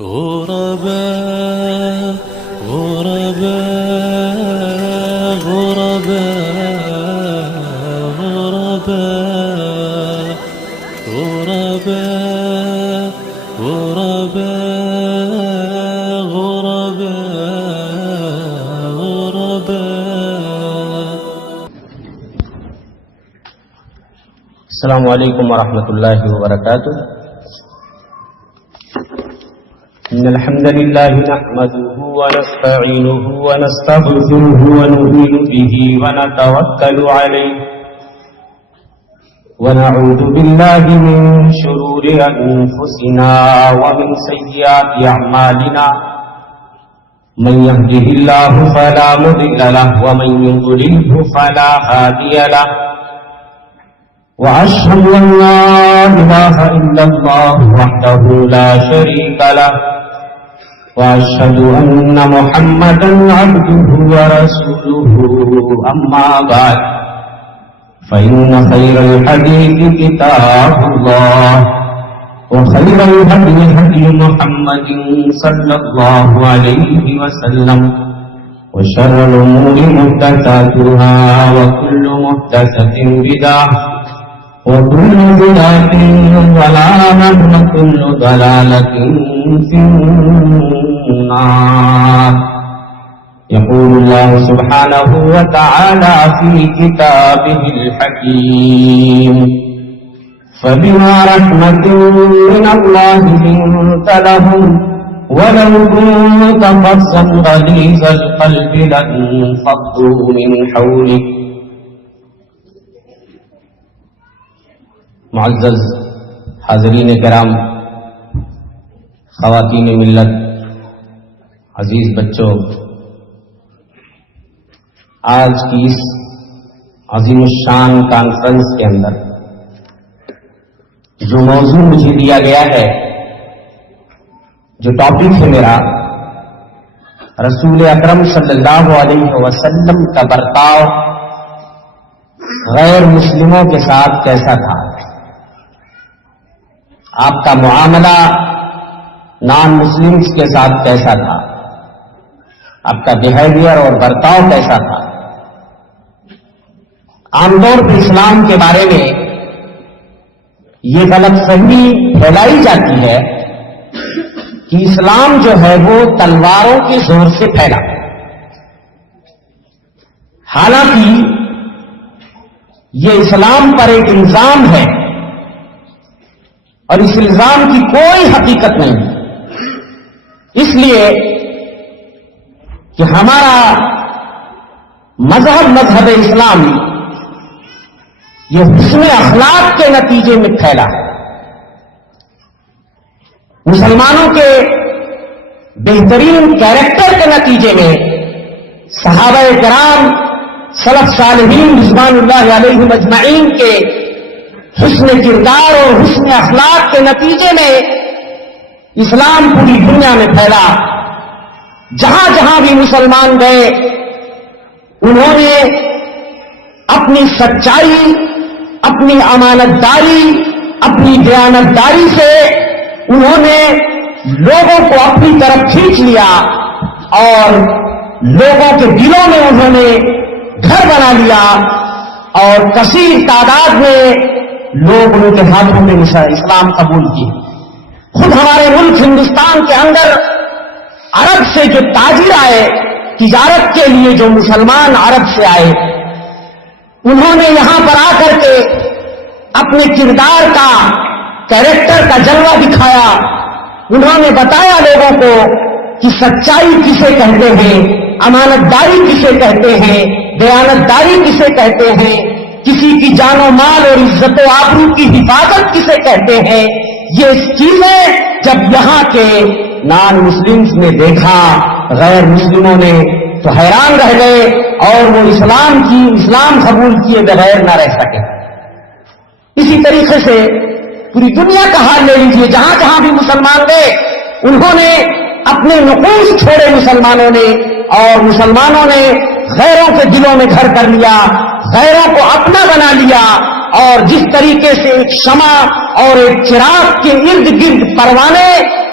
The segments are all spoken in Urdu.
غرباء غرباء غرباء غرباء غرباء غرباء غرباء غرباء. السلام علیکم ورحمۃ اللہ وبرکاتہ. إن الحمد لله نحمده ونستعينه ونستغفره ونؤمن به ونتوكل عليه ونعوذ بالله من شرور أنفسنا ومن سيئات أعمالنا من يهده الله فلا مضل له ومن يضلله فلا هادي له وأشهد أن لا إله إلا الله وحده لا شريك له وأشهد أن محمدا عبده ورسوله. أما بعد فإن خير الحديث كتاب الله وخير الهدي هدي محمد صلى الله عليه وسلم وشر الأمور محدثاتها وكل محدثة بدعة وكل بدعة ضلالة وكل ضلالة في النار. يقول الله سبحانه وتعالى في كتابه الحكيم فبما رحمة من الله لنت لهم ولو كنت فظا غليظ القلب لانفضوا من حولك. معزز حاضرین کرام، خواتین ملت، عزیز بچوں، آج کی اس عظیم الشان کانفرنس کے اندر جو موضوع مجھے دیا گیا ہے، جو ٹاپک ہے میرا، رسول اکرم صلی اللہ علیہ وسلم کا برتاؤ غیر مسلموں کے ساتھ کیسا تھا، آپ کا معاملہ نان مسلمز کے ساتھ کیسا تھا، آپ کا بیہیویئر اور برتاؤ کیسا تھا. عام طور پر اسلام کے بارے میں یہ غلط فہمی پھیلائی جاتی ہے کہ اسلام جو ہے وہ تلواروں کے زور سے پھیلا. حالانکہ یہ اسلام پر ایک الزام ہے اور اس الزام کی کوئی حقیقت نہیں، اس لیے کہ ہمارا مذہب اسلامی یہ حسن اخلاق کے نتیجے میں پھیلا ہے. مسلمانوں کے بہترین کیریکٹر کے نتیجے میں صحابہ کرام، سلف صالحین رضوان اللہ علیہم اجمعین کے حسن کردار اور حسن اخلاق کے نتیجے میں اسلام پوری دنیا میں پھیلا. جہاں جہاں بھی مسلمان گئے انہوں نے اپنی سچائی، اپنی امانت داری، اپنی دیانتداری سے انہوں نے لوگوں کو اپنی طرف کھینچ لیا اور لوگوں کے دلوں میں انہوں نے گھر بنا لیا اور کثیر تعداد میں لوگ ان کے ہاتھوں میں اسلام قبول کیے. خود ہمارے ملک ہندوستان کے اندر عرب سے جو تاجر آئے تجارت کے لیے، جو مسلمان عرب سے آئے، انہوں نے یہاں پر آ کر کے اپنے کردار کا، کیریکٹر کا جلوہ دکھایا. انہوں نے بتایا لوگوں کو کہ سچائی کسے کہتے ہیں، امانت داری کسے کہتے ہیں، دیانتداری کسے کہتے ہیں، کسی کی جان و مال اور عزت و آبرو کی حفاظت کسے کہتے ہیں. یہ چیزیں جب یہاں کے نان مسلمز نے دیکھا، غیر مسلموں نے، تو حیران رہ گئے اور وہ اسلام قبول کیے بغیر نہ رہ سکے. اسی طریقے سے پوری دنیا کا حال لے لیجیے، جہاں جہاں بھی مسلمان گئے انہوں نے اپنے نقوش چھوڑے مسلمانوں نے، اور مسلمانوں نے غیروں کے دلوں میں گھر کر لیا، غیروں کو اپنا بنا لیا اور جس طریقے سے ایک شمع اور ایک چراغ کے ارد گرد پروانے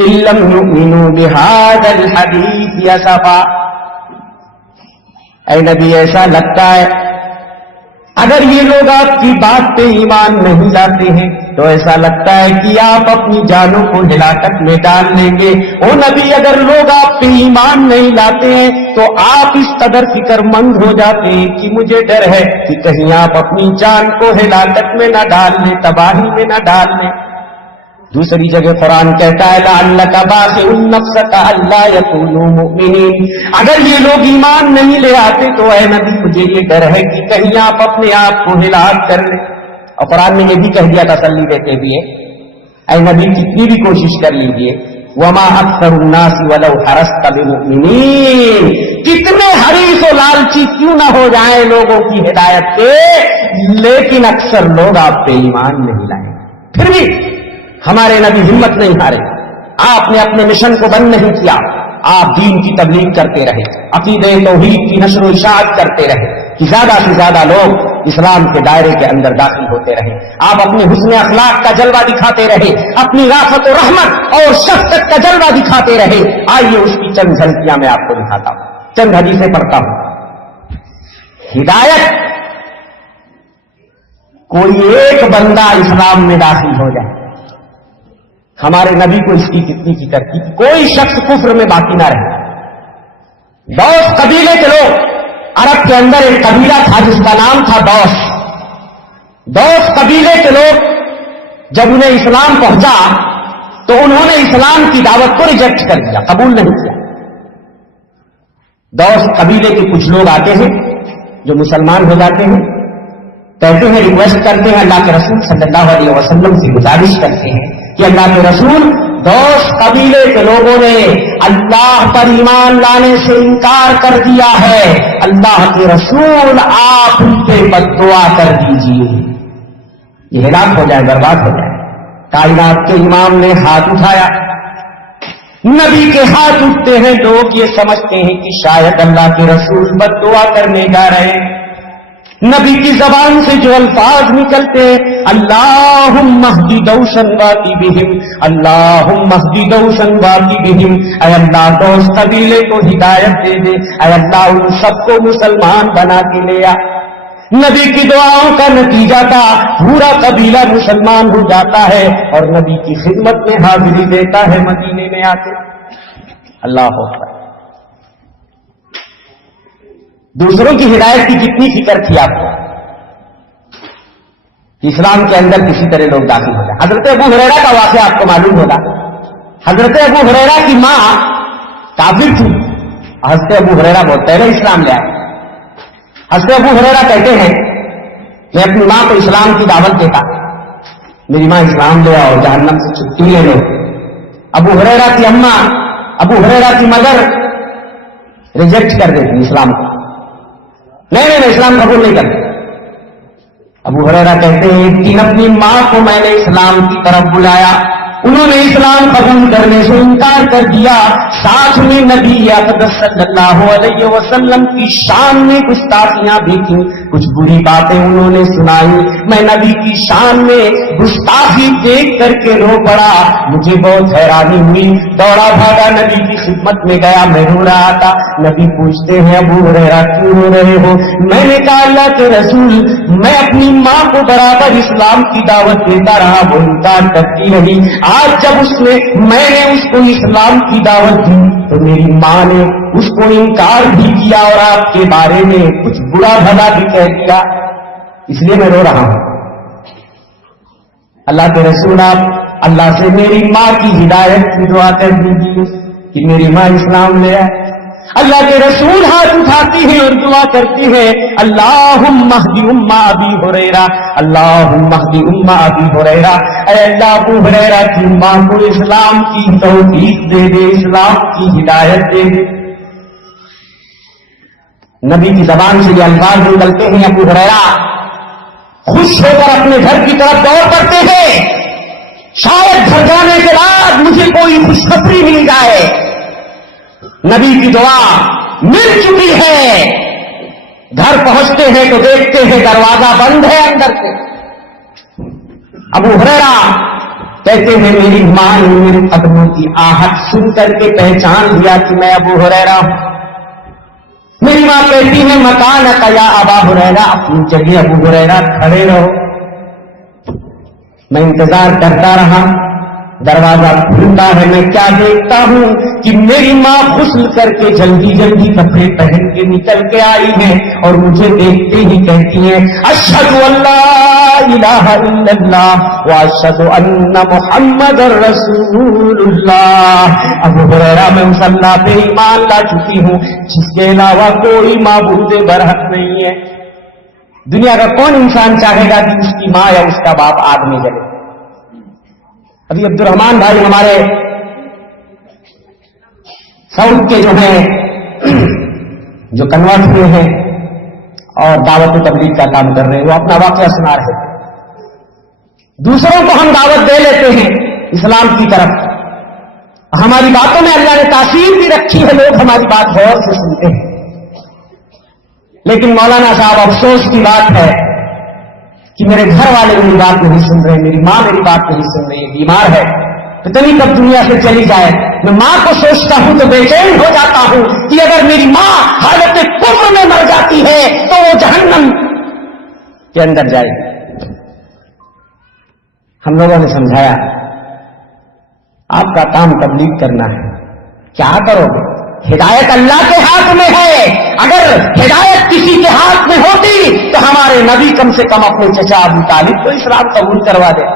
إِلَّمْ يُؤْمِنُوا بِهَذَا الْحَدِيثِ أَسَفًا۔ اے نبی ایسا لگتا ہے اگر یہ لوگ آپ کی بات پہ ایمان نہیں لاتے ہیں تو ایسا لگتا ہے کہ آپ اپنی جانوں کو ہلاکت میں ڈال لیں گے۔ او نبی اگر لوگ آپ پہ ایمان نہیں لاتے ہیں تو آپ اس قدر فکر مند ہو جاتے ہیں کہ مجھے ڈر ہے کہ کہیں آپ اپنی جان کو ہلاکت میں نہ ڈال لیں، تباہی میں نہ ڈال لیں۔ دوسری جگہ قرآن کہتا ہے لعلک باخع نفسک الا یکونوا مؤمنین، اگر یہ لوگ ایمان نہیں لے آتے تو اے نبی مجھے یہ ڈر ہے کہ کہیں آپ اپنے آپ کو ہلاک کر لیں۔ اور قرآن نے یہ بھی کہہ دیا تسلی دیتے ہوئے اے نبی کتنی بھی کوشش کر لیجئے وما اکثر الناس ولو حرصت بمؤمنین، کتنے حریص و لالچی کیوں نہ ہو جائیں لوگوں کی ہدایت کے، لیکن اکثر لوگ آپ پہ ایمان نہیں لائیں۔ پھر بھی ہمارے نبی ہمت نہیں ہارے، آپ نے اپنے مشن کو بند نہیں کیا، آپ دین کی تبلیغ کرتے رہے، عقیدہ توحید کی نشر و اشاعت کرتے رہے کہ زیادہ سے زیادہ لوگ اسلام کے دائرے کے اندر داخل ہوتے رہے۔ آپ اپنے حسن اخلاق کا جلوہ دکھاتے رہے، اپنی رافت و رحمت اور شفقت کا جلوہ دکھاتے رہے۔ آئیے اس کی چند جھلکیاں میں آپ کو دکھاتا ہوں، چند حدیثیں پڑھتا ہوں۔ ہدایت کوئی ایک بندہ اسلام میں داخل ہو جائے، ہمارے نبی کو اس کی کتنی فکر تھی کہ کوئی شخص کفر میں باقی نہ رہے۔ دوس قبیلے کے لوگ، عرب کے اندر ایک قبیلہ تھا جس کا نام تھا دوس۔ دوس قبیلے کے لوگ جب انہیں اسلام پہنچا تو انہوں نے اسلام کی دعوت کو ریجیکٹ کر دیا، قبول نہیں کیا۔ دوس قبیلے کے کچھ لوگ آتے ہیں جو مسلمان ہو جاتے ہیں، کہتے ہیں، ریکویسٹ کرتے ہیں، اللہ کے رسول صلی اللہ علیہ وسلم سے گزارش کرتے ہیں کہ اللہ کے رسول، دوس قبیلے کے لوگوں نے اللہ پر ایمان لانے سے انکار کر دیا ہے، اللہ کے رسول آپ ان پہ بددعا کر دیجیے، یہ ہلاک ہو جائے، برباد ہو جائے۔ کائنات کے امام نے ہاتھ اٹھایا، نبی کے ہاتھ اٹھتے ہیں، لوگ یہ سمجھتے ہیں کہ شاید اللہ کے رسول بددعا کرنے جا رہے ہیں۔ نبی کی زبان سے جو الفاظ نکلتے ہیں، اللہم اہد دوسا واتی بہم، اللہم اہد دوسا واتی بہم، اے اللہ دوس قبیلے کو ہدایت دے دے، اے اللہ ان سب کو مسلمان بنا کے لے آ۔ نبی کی دعاؤں کا نتیجہ تھا پورا قبیلہ مسلمان ہو جاتا ہے اور نبی کی خدمت میں حاضری دیتا ہے مدینے میں آ کے۔ اللہ اکبر۔ دوسروں کی ہدایت کی کتنی فکر تھی آپ کو کہ اسلام کے اندر کسی طرح لوگ داخل ہو جائیں۔ حضرت ابو ہریرہ کا واقعہ آپ کو معلوم ہوگا، حضرت ابو ہریرہ کی ماں کافر تھی، حضرت ابو ہریرہ بہت پہلے اسلام لے آئے۔ حضرت ابو ہریرہ کہتے ہیں میں اپنی ماں کو اسلام کی دعوت دیتا، میری ماں اسلام لے آؤ، جہنم سے چھٹی لے لو۔ ابو ہریرہ کی اماں، ابو ہریرہ کی مدر ریجیکٹ کر دیتی اسلام کو، نہیں اسلام قبول نہیں کرتے۔ ابو ہریرہ کہتے ہیں ایک دن اپنی ماں کو میں نے اسلام کی طرف بلایا، انہوں نے اسلام قبول کرنے سے انکار کر دیا، ساتھ میں نبی اقدس صلی اللہ علیہ وسلم کی شان میں گستاخیاں بھی تھیں، کچھ بری باتیں انہوں نے سنائی۔ میں نبی کی شان میں گستاخی دیکھ کر کے رو پڑا، مجھے بہت حیرانی ہوئی، دوڑا بھاگا نبی کی خدمت میں گیا، میں رو رہا تھا۔ نبی پوچھتے ہیں ابو ہریرہ کیوں رو رہے ہو؟ میں نے کہا اللہ کے رسول، میں اپنی ماں کو برابر اسلام کی دعوت دیتا رہا، وہ انکار کرتی رہی، آج جب میں نے اس کو اسلام کی دعوت دی تو میری ماں نے اس کو انکار بھی کیا اور آپ کے بارے میں کچھ برا بھلا بھی کہہ دیا، اس لیے میں رو رہا ہوں۔ اللہ کے رسول آپ اللہ سے میری ماں کی ہدایت کی دعا کر دیجیے کہ میری ماں اسلام لے آئے۔ اللہ کے رسول ہاتھ اٹھاتی ہیں اور دعا کرتی ہے، اللہم اہد ام ابی ہریرہ، اللہم اہد ام ابی ہریرہ، اے اللہ ابو ہریرہ کی ماں کو اسلام کی توفیق دے دے، اسلام کی ہدایت دے دے۔ نبی کی زبان سے یہ الفاظ نکلتے ہیں، ابو ہریرہ خوش ہو کر اپنے گھر کی طرف دوڑ پڑتے ہیں، شاید گھر جانے کے بعد مجھے کوئی خوشخبری مل جائے۔ نبی کی دعا مل چکی ہے، گھر پہنچتے ہیں تو دیکھتے ہیں دروازہ بند ہے اندر سے۔ ابو ہریرہ کہتے ہیں میری ماں نے میرے قدموں کی آہٹ سن کر کے پہچان لیا کہ میں ابو ہریرہ ہوں. میری ماں کہتی ہے مکانک یا ابا ہریرہ، اپنی جگہ ابو ہریرہ کھڑے رہو. میں انتظار کرتا رہا، دروازہ کھلتا ہے، میں کیا دیکھتا ہوں کہ میری ماں غسل کر کے جلدی جلدی کپڑے پہن کے نکل کے آئی ہیں اور مجھے دیکھتے ہی کہتی ہیں اشہد ان لا الہ الا اللہ واشہد ان محمد رسول اللہ. ابو ہریرہ میں اس اللہ پہ ایمان لا چکی ہوں جس کے علاوہ کوئی معبود برحق نہیں ہے. دنیا کا کون انسان چاہے گا کہ اس کی ماں یا اس کا باپ آگ میں جلے؟ ابھی عبد الرحمان بھائی ہمارے ساؤتھ کے جو ہیں جو کنورٹ ہوئے ہیں اور دعوت و تبلیغ کا کام کر رہے ہیں، وہ اپنا واقعہ سنا رہے ہیں. دوسروں کو ہم دعوت دے لیتے ہیں اسلام کی طرف، ہماری باتوں میں اللہ نے تاثیر بھی رکھی ہے، لوگ ہماری بات غور سے سنتے ہیں. لیکن مولانا صاحب افسوس کی بات ہے کہ میرے گھر والے میری بات نہیں سن رہے، میری ماں میری بات نہیں سن رہی ہے، بیمار ہے، پتہ نہیں کب دنیا سے چلی جائے. میں ماں کو سوچتا ہوں تو بے چین ہو جاتا ہوں کہ اگر میری ماں حالت کفر میں مر جاتی ہے تو وہ جہنم کے اندر جائے گی. ہم لوگوں نے سمجھایا آپ کا کام تبلیغ کرنا ہے، کیا کرو گے؟ ہدایت اللہ کے ہاتھ میں ہے. اگر ہدایت کسی کے ہاتھ میں ہوتی تو ہمارے نبی کم سے کم اپنے چچا ابو طالب کو اسلام قبول کروا دے.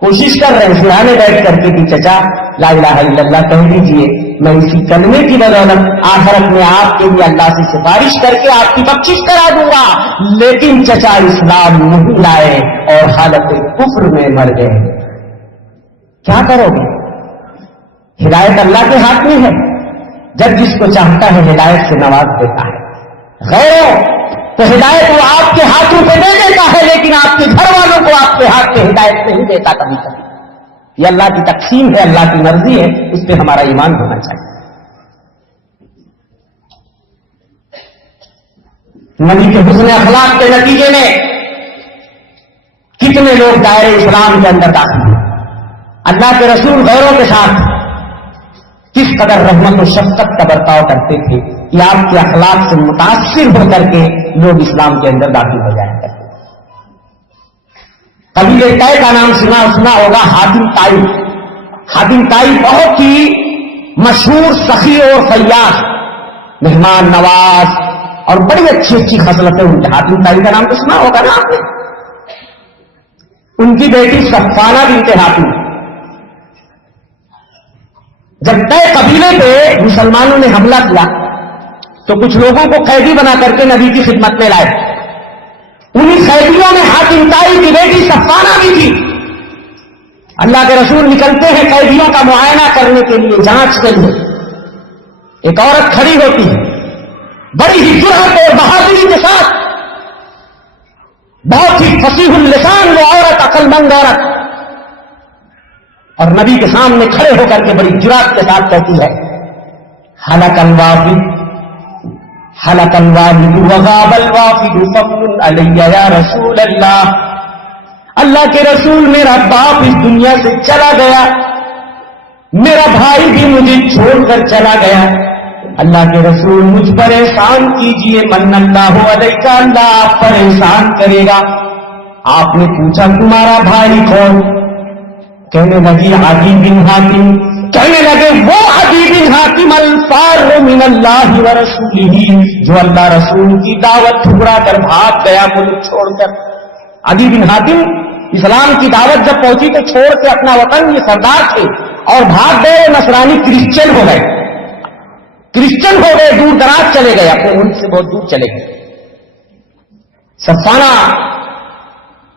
کوشش کر رہے ہیں سرانے بیٹھ کر کے کہ چچا لا الہ الا اللہ کہہ دیجئے، میں اسی کلمے کی بدولت آخرت میں آپ کے لیے اللہ سے سفارش کر کے آپ کی بخشش کرا دوں گا. لیکن چچا اسلام نہیں لائے اور حالت کفر میں مر گئے. کیا کرو گے؟ ہدایت اللہ کے ہاتھ میں ہے، جب جس کو چاہتا ہے ہدایت سے نواز دیتا ہے. غیروں تو ہدایت وہ آپ کے ہاتھوں پہ دے دیتا ہے، لیکن آپ کے گھر والوں کو آپ کے ہاتھ پہ ہدایت نہیں دیتا کبھی کبھی. یہ اللہ کی تقسیم ہے، اللہ کی مرضی ہے، اس پہ ہمارا ایمان ہونا چاہیے. نبی کے حسن اخلاق کے نتیجے میں کتنے لوگ دائرے اسلام کے اندر داخل ہیں. اللہ کے رسول غیروں کے ساتھ کس قدر رحمت و شفقت کا برتاؤ کرتے تھے کہ آپ کے اخلاق سے متاثر ہو کر کے لوگ اسلام کے اندر داخل ہو جایا کرتے. قبیلہ طے کا نام سنا ہوگا، حاتم طائی. حاتم طائی بہت ہی مشہور سخی اور فیاض، مہمان نواز اور بڑی اچھی اچھی خصلتیں ان کے. حاتم طائی کا نام تو سنا ہوگا نا آپ نے. ان کی بیٹی صفانہ بنت حاتم، جب طے قبیلے پہ مسلمانوں نے حملہ کیا تو کچھ لوگوں کو قیدی بنا کر کے نبی کی خدمت میں لائے. انہی قیدیوں میں حاتم طائی کی بیٹی صفانہ بھی تھی. اللہ کے رسول نکلتے ہیں قیدیوں کا معائنہ کرنے کے لیے، جانچ کے لیے. ایک عورت کھڑی ہوتی ہے بڑی ہی جرأت اور بہادری کے ساتھ، بہت ہی فصیح اللسان وہ عورت، عقل مند عورت، اور نبی کے سامنے کھڑے ہو کر کے بڑی جرأت کے ساتھ کہتی ہے حلق الوافد حلق الوالد وغاب الوافد فمن علی یا رسول اللہ. اللہ کے رسول میرا باپ اس دنیا سے چلا گیا، میرا بھائی بھی مجھے چھوڑ کر چلا گیا. اللہ کے رسول مجھ پر احسان کیجئے، من اللہ علیہ، اللہ آپ پر احسان کرے گا. آپ نے پوچھا تمہارا بھائی کون؟ کہنے لگی عدی بن حاتم. کہنے لگے وہ عدی بن حاتم الفار من اللہ ورسولہ، جو اللہ رسول کی دعوت ٹھکرا کر بھاگ گیا ملک چھوڑ کر. عدی بن حاتم اسلام کی دعوت جب پہنچی تو چھوڑ کے اپنا وطن، یہ سردار تھے، اور بھاگ گئے. نصرانی کرسچن ہو گئے، کرسچن ہو گئے، دور دراز چلے گئے، اپنے ملک سے بہت دور چلے گئے. صفانہ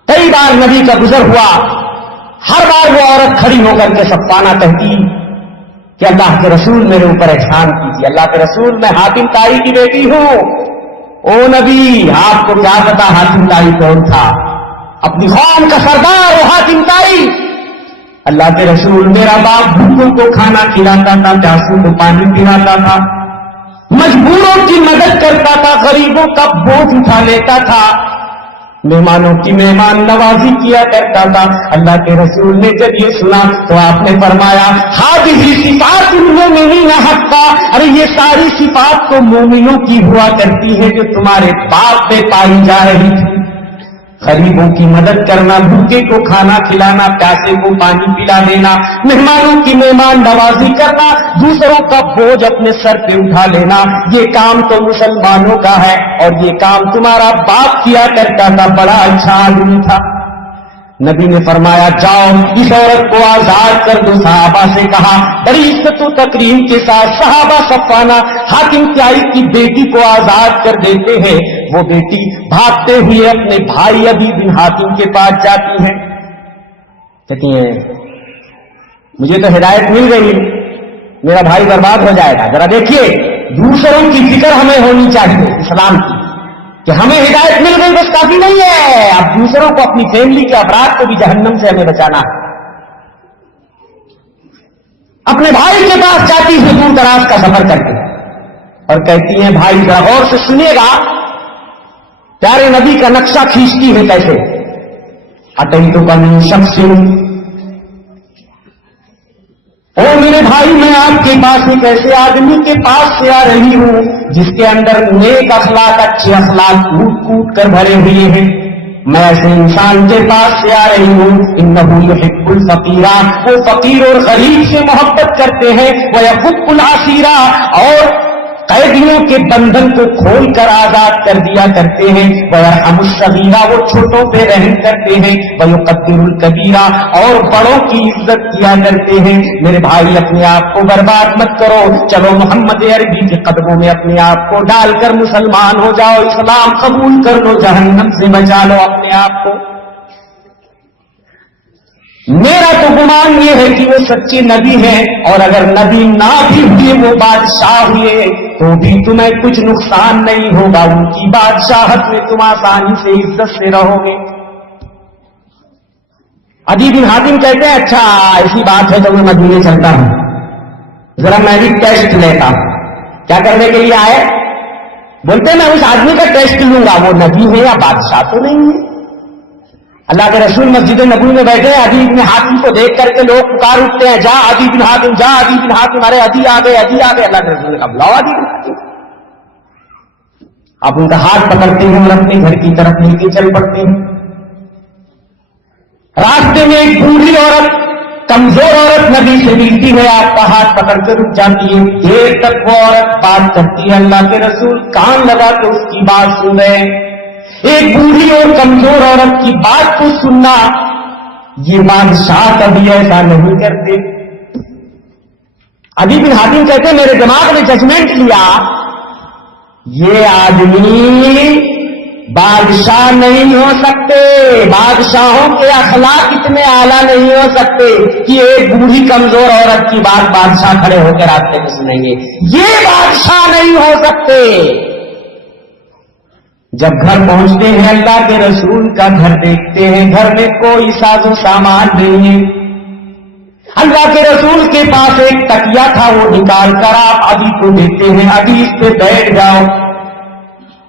کئی بار نبی کا گزر ہوا، ہر بار وہ عورت کھڑی ہو کر کے صفانہ کہتی کہ اللہ کے رسول میرے اوپر احسان کیجیے. اللہ کے رسول میں حاتم طائی کی بیٹی ہوں. او نبی آپ کو کیا پتا حاتم طائی کون تھا؟ اپنی قوم کا سردار وہ حاتم طائی. اللہ کے رسول میرا باپ بھوکوں کو کھانا کھلاتا تھا، پیاسوں کو پانی پلاتا تھا، مجبوروں کی مدد کرتا تھا، غریبوں کا بوجھ اٹھا لیتا تھا. مہمانوں کی مہمان نوازی کیا کرتا تھا. اللہ کے رسول نے جب یہ سنا تو آپ نے فرمایا ہذہ صفات المؤمنین حقا، ارے یہ ساری صفات تو مومنوں کی ہوا کرتی ہے جو تمہارے باپ میں پائی جا رہی تھی. غریبوں کی مدد کرنا، بھوکے کو کھانا کھلانا، پیاسے کو پانی پلا دینا، مہمانوں کی مہمان نوازی کرنا، دوسروں کا بوجھ اپنے سر پہ اٹھا لینا، یہ کام تو مسلمانوں کا ہے اور یہ کام تمہارا باپ کیا کرتا تھا، بڑا اچھا آدمی تھا. نبی نے فرمایا جاؤ اس عورت کو آزاد کر دو. صحابہ سے کہا بڑی عزت و تکریم کے ساتھ صحابہ صفانہ حاتم تائی کی بیٹی کو آزاد کر دیتے ہیں. وہ بیٹی بھاگتے ہوئے اپنے بھائی عدی بن حاتم کے پاس جاتی ہے، کہتی ہیں مجھے تو ہدایت مل گئی، میرا بھائی برباد ہو جائے گا. ذرا دیکھیے دوسروں کی فکر ہمیں ہونی چاہیے اسلام کی، کہ ہمیں ہدایت مل گئی بس کافی نہیں ہے، اب دوسروں کو اپنی فیملی کے افراد کو بھی جہنم سے ہمیں بچانا ہے. اپنے بھائی کے پاس جاتی ہے دور دراز کا سفر کرتے اور کہتی ہیں بھائی ذرا غور سے سنیے گا، پیارے نبی کا نقشہ کھینچتی ہے کیسے. اتیت من شخص، او میرے بھائی میں آپ کے پاس ایک ایسے آدمی کے پاس سے آ رہی ہوں جس کے اندر نیک اخلاق اچھے اخلاق کوٹ کوٹ کر بھرے ہوئے ہیں. میں ایسے انسان کے پاس سے آ رہی ہوں انہ یحب الفقیرا، وہ فقیر اور غریب سے محبت کرتے ہیں، ویفک الاسیرا، اور قیدیوں کے بندھن کو کھول کر آزاد کر دیا کرتے ہیں، ویرحم الصغیرا، وہ چھوٹوں پہ رحم کرتے ہیں، ویقدر الکبیرا، اور بڑوں کی عزت کیا کرتے ہیں. میرے بھائی اپنے آپ کو برباد مت کرو، چلو محمد عربی کے قدموں میں اپنے آپ کو ڈال کر مسلمان ہو جاؤ، اسلام قبول کر لو، جہنم سے بچا لو اپنے آپ کو. میرا تو گمان یہ ہے کہ وہ سچے نبی ہیں، اور اگر نبی نہ بھی ہوئے وہ بادشاہ ہوئے تو بھی تمہیں کچھ نقصان نہیں ہوگا، ان کی بادشاہت میں تم آسانی سے عزت سے رہو گے. عدی بن حاتم کہتے ہیں اچھا ایسی بات ہے تو میں مدینے چلتا ہوں، ذرا میں بھی ٹیسٹ لیتا ہوں. کیا کرنے کے لیے آئے؟ بولتے ہیں میں اس آدمی کا ٹیسٹ لوں گا وہ نبی ہے یا بادشاہ تو نہیں ہے. اللہ کے رسول مسجد نبوی میں بیٹھے، عدی بن حاتم کو دیکھ کر کے لوگ پکار اٹھتے ہیں جا عدی بن حاتم، جا عدی بن حاتم، ارے عدی آ گئے عدی آ گئے. اللہ کے رسول نے کہا بلاؤ عدی بن حاتم. آپ ان کا ہاتھ پکڑتے ہیں اور اپنے گھر کی طرف لے کے چل پڑتے ہیں. راستے میں ایک بوڑھی عورت، کمزور عورت نبی سے ملتی ہے، آپ کا ہاتھ پکڑ کر رک جاتی ہے. دیر تک وہ عورت بات کرتی ہے، اللہ کے رسول کان لگا کے اس کی بات سن رہے ہیں. ایک بوڑھی اور کمزور عورت کی بات کو سننا، یہ بادشاہ کبھی ایسا نہیں کرتے. عدی بن حاتم کہتے ہیں میرے دماغ میں ججمنٹ لیا یہ آدمی بادشاہ نہیں ہو سکتے، بادشاہوں کے اخلاق اتنے اعلیٰ نہیں ہو سکتے کہ ایک بوڑھی کمزور عورت کی بات بادشاہ کھڑے ہو کے راستے میں سنیں گے. یہ بادشاہ نہیں ہو سکتے. جب گھر پہنچتے ہیں اللہ کے رسول کا گھر دیکھتے ہیں، گھر میں کوئی ساز و سامان نہیں ہے. اللہ کے رسول کے پاس ایک تکیا تھا، وہ نکال کر آپ عدی کو دیتے ہیں، عدی اس پہ بیٹھ جاؤ.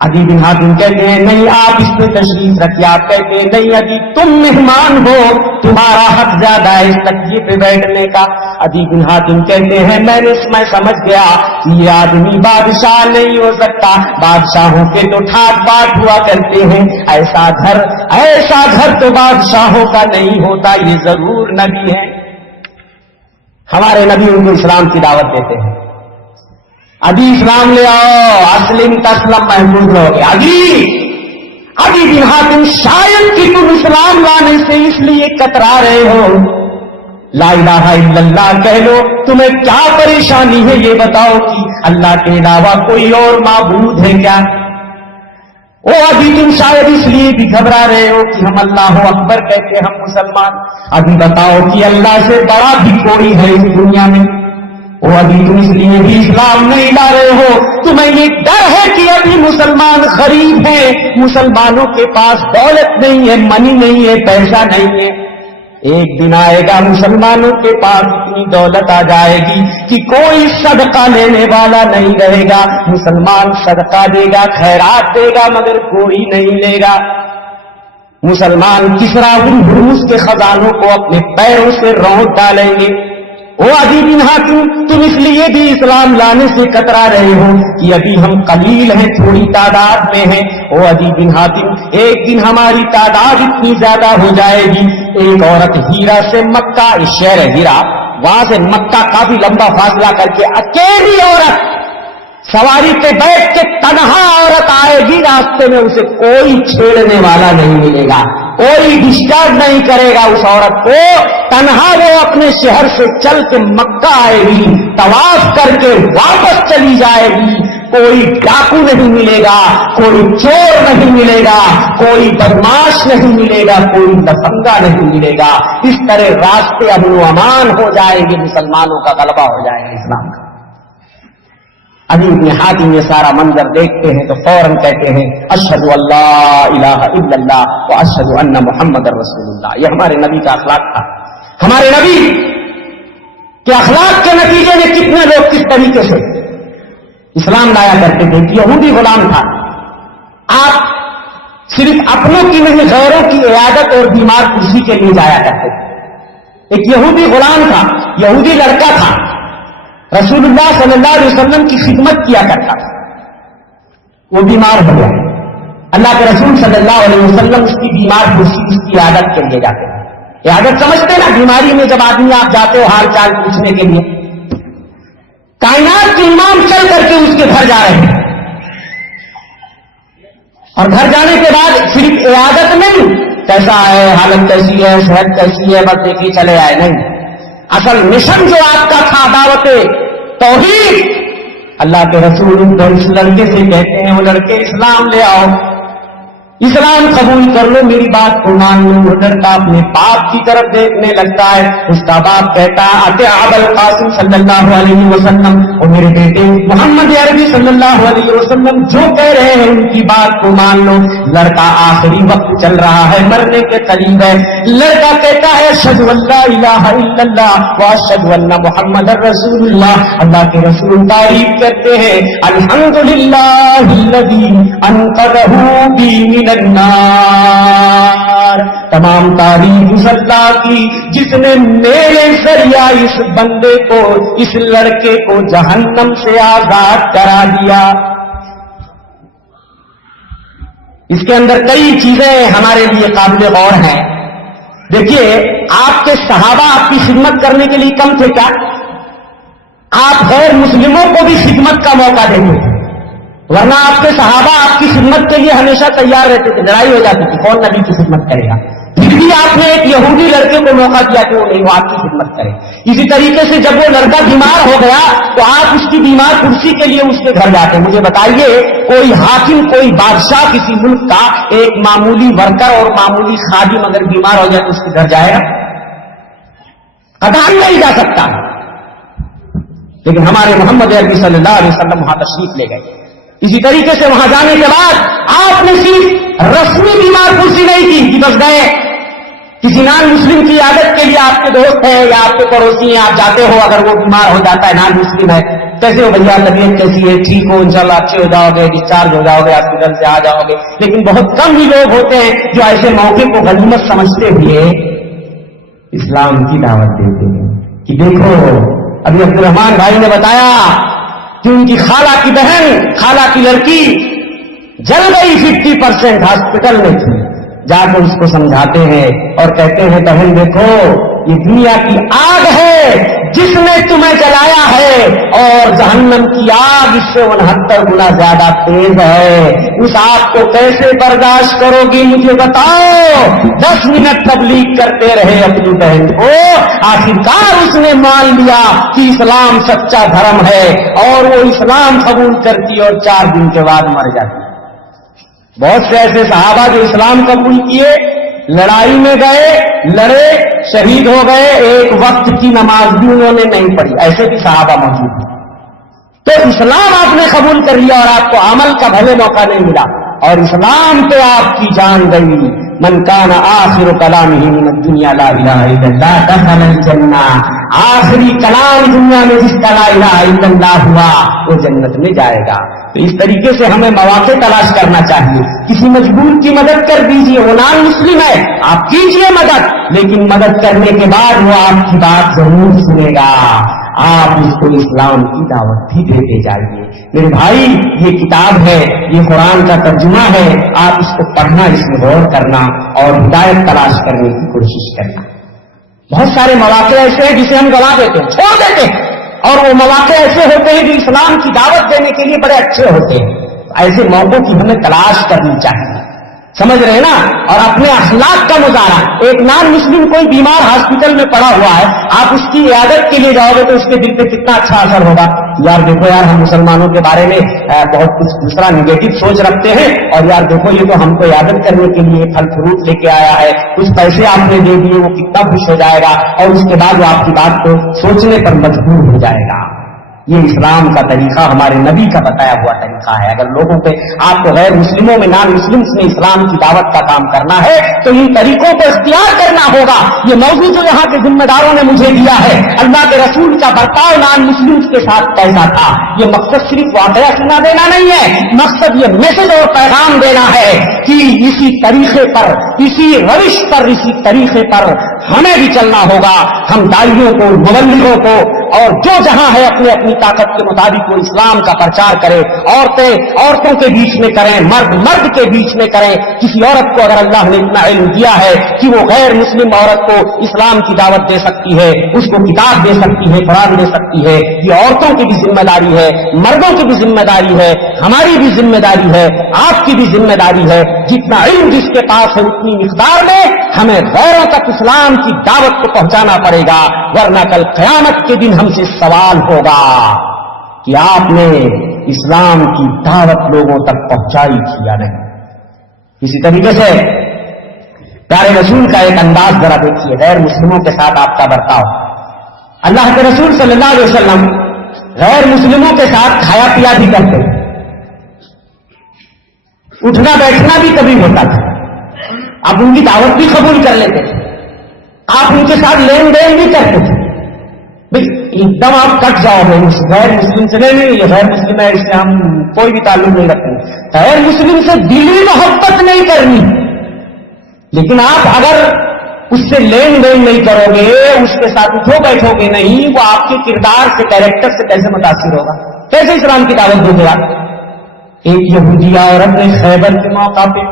عدی بن حاتم کہتے ہیں نہیں آپ اس پہ تشریف رکھیے. آپ کہتے ہیں نہیں عدی تم مہمان ہو، تمہارا حق زیادہ ہے اس تکیے پہ بیٹھنے کا. عدی بن حاتم کہتے ہیں میں سمجھ گیا کہ یہ آدمی بادشاہ نہیں ہو سکتا، بادشاہوں کے تو ٹھاٹ باٹ ہوا کرتے ہیں، ایسا گھر تو بادشاہوں کا نہیں ہوتا، یہ ضرور نبی ہے. ہمارے نبی ان کو اسلام کی دعوت دیتے ہیں. عدی اسلام لے آؤ، اسلم تسلم، محفوظ رہو گے. عدی بن حاتم شاید کہ تم اسلام لانے سے اس لیے کترا رہے ہو، لا الہ الا اللہ کہہ لو، تمہیں کیا پریشانی ہے یہ بتاؤ کہ اللہ کے علاوہ کوئی اور معبود ہے کیا؟ او ابھی تم شاید اس لیے بھی گھبرا رہے ہو کہ ہم اللہ اکبر کہتے ہم مسلمان. ابھی بتاؤ کہ اللہ سے بڑا بھی کوئی ہے اس دنیا میں؟ وہ ابھی تم اس لیے بھی اسلام نہیں لا رہے ہو، تمہیں یہ ڈر ہے کہ ابھی مسلمان غریب ہیں، مسلمانوں کے پاس دولت نہیں ہے، منی نہیں ہے، پیسہ نہیں ہے. ایک دن آئے گا مسلمانوں کے پاس اتنی دولت آ جائے گی کہ کوئی صدقہ لینے والا نہیں رہے گا. مسلمان صدقہ دے گا، خیرات دے گا، مگر کوئی نہیں لے گا. مسلمان کسرا ان ہرمز کے خزانوں کو اپنے پیروں سے رونٹ ڈالیں گے۔ او عدی بن حاتم، تم اس لیے بھی اسلام لانے سے کترا رہے ہو کہ ابھی ہم قلیل ہیں، تھوڑی تعداد میں ہیں۔ او عدی بن حاتم، ایک دن ہماری تعداد اتنی زیادہ ہو جائے گی، ایک عورت ہیرا سے مکہ، شہر ہے ہیرا، وہاں سے مکہ کافی لمبا فاصلہ کر کے اکیلی عورت سواری پہ بیٹھ کے تنہا عورت آئے گی، راستے میں اسے کوئی چھیڑنے والا نہیں ملے گا، کوئی ڈسٹرب نہیں کرے گا اس عورت کو، تنہا وہ اپنے شہر سے چل کے مکہ آئے گی، طواف کر کے واپس چلی جائے گی، کوئی ڈاکو نہیں ملے گا، کوئی چور نہیں ملے گا، کوئی بدماش نہیں ملے گا، کوئی لفنگا نہیں ملے گا۔ اس طرح راستے امن و امان ہو جائیں گے، مسلمانوں کا غلبہ ہو جائے گا اسلام کا۔ عدی بن حاتم یہ سارا منظر دیکھتے ہیں تو فوراً کہتے ہیں اشہد اللہ الہ الا اللہ و اشہد ان محمد رسول اللہ۔ یہ ہمارے نبی کا اخلاق تھا۔ ہمارے نبی کے اخلاق کے نتیجے میں کتنے لوگ کس طریقے سے اسلام لایا کرتے تھے۔ یہودی غلام تھا، آپ صرف اپنوں کی نہیں غیروں کی عیادت اور بیمار کرسی کے لیے جایا کرتے تھے۔ ایک یہودی غلام تھا، یہودی لڑکا تھا، رسول اللہ صلی اللہ علیہ وسلم کی خدمت کیا کرتا تھا، وہ بیمار ہو گیا، اللہ کے رسول صلی اللہ علیہ وسلم اس کی بیمار کرسی، اس کی عادت کے لیے جاتے ہیں۔ یہ عادت سمجھتے نا، بیماری میں جب آدمی آپ جاتے ہو حال چال پوچھنے کے لیے، کائنات کے امام چل کر کے اس کے گھر جا رہے ہیں، اور گھر جانے کے بعد صرف عیادت نہیں، کیسا ہے، حالت کیسی ہے، صحت کیسی ہے، بس دیکھیے چلے آئے، نہیں، اصل مشن جو آپ کا تھا دعوت توحید، اللہ کے رسول اس لڑکے سے کہتے ہیں، وہ لڑکے اسلام لے آؤ، اسلام قبول کر لو، میری بات کو مان لو۔ وہ لڑکا اپنے باپ کی طرف دیکھنے لگتا ہے، اس کا باپ کہتا ہے اتے ابو القاسم صلی اللہ علیہ وسلم، اور میرے بیٹے محمد عربی صلی اللہ علیہ وسلم جو کہہ رہے ہیں ان کی بات کو مان لو۔ لڑکا آخری وقت چل رہا ہے، مرنے کے قریب ہے، لڑکا کہتا ہے اشہد ان لا الہ الا اللہ و اشہد ان محمد رسول اللہ۔ اللہ کے رسول تعریف کرتے ہیں الحمدللہ الذی انقذہ بی من النار، تمام تعریف اس اللہ کی جس نے میرے ذریعہ اس بندے کو، اس لڑکے کو جہنم سے آزاد کرا دیا۔ اس کے اندر کئی چیزیں ہمارے لیے قابل غور ہیں۔ دیکھیے، آپ کے صحابہ آپ کی خدمت کرنے کے لیے کم تھے کیا؟ آپ غیر مسلموں کو بھی خدمت کا موقع دیتے تھے، ورنہ آپ کے صحابہ آپ کی خدمت کے لیے ہمیشہ تیار رہتے تھے، لڑائی ہو جاتی تھی، کون نبی کی خدمت کرے گا؟ پھر بھی آپ نے ایک یہودی لڑکے کو موقع دیا کہ وہ نہیں، وہ آپ کی خدمت کرے۔ اسی طریقے سے جب وہ لڑکا بیمار ہو گیا تو آپ اس کی بیمار کرسی کے لیے اس کے گھر جاتے۔ مجھے بتائیے، کوئی حاکم، کوئی بادشاہ کسی ملک کا ایک معمولی ورکر اور معمولی خادم اگر بیمار ہو جائے تو اس کے گھر جائے گا؟ قطعاً نہیں جا سکتا۔ لیکن ہمارے محمد عربی صلی اللہ علیہ وسلم وہاں تشریف لے گئے۔ اسی طریقے سے وہاں جانے کے بعد آپ نے صرف رسمی بیمار کرسی نہیں کی کہ بس گئے، کسی نان مسلم کی عادت کے لیے آپ کے دوست ہیں یا آپ کے پڑوسی ہیں، آپ جاتے ہو، اگر وہ بیمار ہو جاتا ہے، نان مسلم ہے، کیسے ہو بھیا، طبیعت کیسی ہے، ٹھیک ہو، انشاءاللہ اچھے ہو جاؤ گے، ڈسچارج ہو جاؤ گے، ہاسپٹل سے آ جاؤ گے۔ لیکن بہت کم ہی لوگ ہوتے ہیں جو ایسے موقع کو غنیمت سمجھتے ہوئے اسلام کی دعوت دیتے ہیں کہ دیکھو، ابھی عبد الرحمان بھائی نے بتایا کہ ان کی خالہ کی بہن، خالہ کی لڑکی جل گئی، 50% ہاسپٹل میں تھی، جا کر اس کو سمجھاتے ہیں اور کہتے ہیں بہن دیکھو، یہ دنیا کی آگ ہے جس نے تمہیں جلایا ہے، اور جہنم کی آگ اس سے 69 گنا زیادہ تیز ہے، اس آگ کو کیسے برداشت کرو گی مجھے بتاؤ۔ 10 منٹ تبلیغ کرتے رہے اپنی بہن کو، آخرکار اس نے مان لیا کہ اسلام سچا دھرم ہے، اور وہ اسلام قبول کرتی اور 4 دن کے بعد مر جاتی۔ بہت سے ایسے صحابہ جو اسلام قبول کیے، لڑائی میں گئے، لڑے، شہید ہو گئے، ایک وقت کی نماز بھی انہوں نے نہیں پڑھی، ایسے بھی صحابہ موجود ہیں۔ تو اسلام آپ نے قبول کر لیا اور آپ کو عمل کا بھلے موقع نہیں ملا، اور اسلام پہ آپ کی جان گئی، من کان آخر کلامہ من الدنیا لا الہ الا اللہ دخل الجنہ، آخری کلام دنیا میں جس کا لا الہ الا اللہ ہوا وہ جنت میں جائے گا۔ تو اس طریقے سے ہمیں مواقع تلاش کرنا چاہیے۔ کسی مجبور کی مدد کر دیجیے، وہ نان مسلم ہے، آپ کیجیے مدد، لیکن مدد کرنے کے بعد وہ آپ کی بات ضرور سنے گا، آپ اس کو اسلام کی دعوت بھی دیتے جائیے۔ میرے بھائی، یہ کتاب ہے، یہ قرآن کا ترجمہ ہے، آپ اس کو پڑھنا، اس میں غور کرنا اور ہدایت تلاش کرنے کی کوشش کرنا۔ بہت سارے مواقع ایسے ہیں جسے ہم گوا دیتے ہیں، چھوڑ دیتے ہیں، اور وہ مواقع ایسے ہوتے ہیں جو اسلام کی دعوت دینے کے لیے بڑے اچھے ہوتے ہیں۔ ایسے موقعوں کی ہمیں تلاش کرنی چاہیے، سمجھ رہے ہیں نا؟ اور اپنے اخلاق کا مظاہرہ۔ ایک نان مسلم کوئی بیمار ہاسپٹل میں پڑا ہوا ہے، آپ اس کی عیادت کے لیے جاؤ گے تو اس کے دل پہ کتنا اچھا اثر ہوگا۔ یار دیکھو یار، ہم مسلمانوں کے بارے میں بہت کچھ دوسرا نگیٹو سوچ رکھتے ہیں، اور یار دیکھو یہ تو ہم کو عیادت کرنے کے لیے پھل فروٹ لے کے آیا ہے، کچھ پیسے آپ نے دے دیے، وہ کتنا خوش ہو جائے گا، اور اس کے بعد وہ آپ کی بات کو سوچنے پر مجبور ہو جائے گا۔ یہ اسلام کا طریقہ، ہمارے نبی کا بتایا ہوا طریقہ ہے۔ اگر لوگوں پہ آپ کو غیر مسلموں میں نان مسلم میں اسلام کی دعوت کا کام کرنا ہے تو ان طریقوں کو اختیار کرنا ہوگا۔ یہ موضوع جو یہاں کے ذمہ داروں نے مجھے دیا ہے، اللہ کے رسول کا برتاؤ نان مسلم کے ساتھ کیسا تھا، یہ مقصد صرف واقعہ سنا دینا نہیں ہے، مقصد یہ میسج اور پیغام دینا ہے کہ اسی طریقے پر، اسی روش پر، اسی طریقے پر ہمیں بھی چلنا ہوگا۔ ہم داعیوں کو، مبلغوں کو، اور جو جہاں ہے اپنے اپنی طاقت کے مطابق وہ اسلام کا پرچار کرے۔ عورتوں کے بیچ میں کریں، مرد کے بیچ میں کریں۔ کسی عورت کو اگر اللہ نے اتنا علم دیا ہے کہ وہ غیر مسلم عورت کو اسلام کی دعوت دے سکتی ہے، اس کو کتاب دے سکتی ہے، قرآن دے سکتی ہے، یہ عورتوں کی بھی ذمہ داری ہے، مردوں کی بھی ذمہ داری ہے، ہماری بھی ذمہ داری ہے، آپ کی بھی ذمہ داری ہے۔ جتنا علم جس کے پاس ہے اتنی مقدار میں ہمیں غیروں تک اسلام کی دعوت کو پہنچانا پڑے گا، ورنہ کل قیامت کے دن ہم سے سوال ہوگا کہ آپ نے اسلام کی دعوت لوگوں تک پہنچائی تھی یا نہیں۔ اسی طریقے سے پیارے رسول کا ایک انداز ذرا دیکھیے، غیر مسلموں کے ساتھ آپ کا برتاؤ۔ اللہ کے رسول صلی اللہ علیہ وسلم غیر مسلموں کے ساتھ کھایا پیا بھی کرتے، اٹھنا بیٹھنا بھی کبھی ہوتا تھا، آپ ان کی دعوت بھی قبول کر لیتے تھے، آپ ان کے ساتھ لین دین بھی کرتے تھے۔ ایک دم آپ کٹ جاؤ گے غیر مسلم سے، نہیں یہ غیر مسلم ہے اس سے ہم کوئی بھی تعلق نہیں رکھتے، غیر مسلم سے دلی محبت نہیں کرنی، لیکن آپ اگر اس سے لین دین نہیں کرو گے، اس کے ساتھ اٹھو بیٹھو گے نہیں، وہ آپ کے کردار سے، کیریکٹر سے کیسے متاثر ہوگا، کیسے اسلام کی دعوت دو گے آپ؟ ایک یہودیہ عورت نے خیبر کے موقع پہ،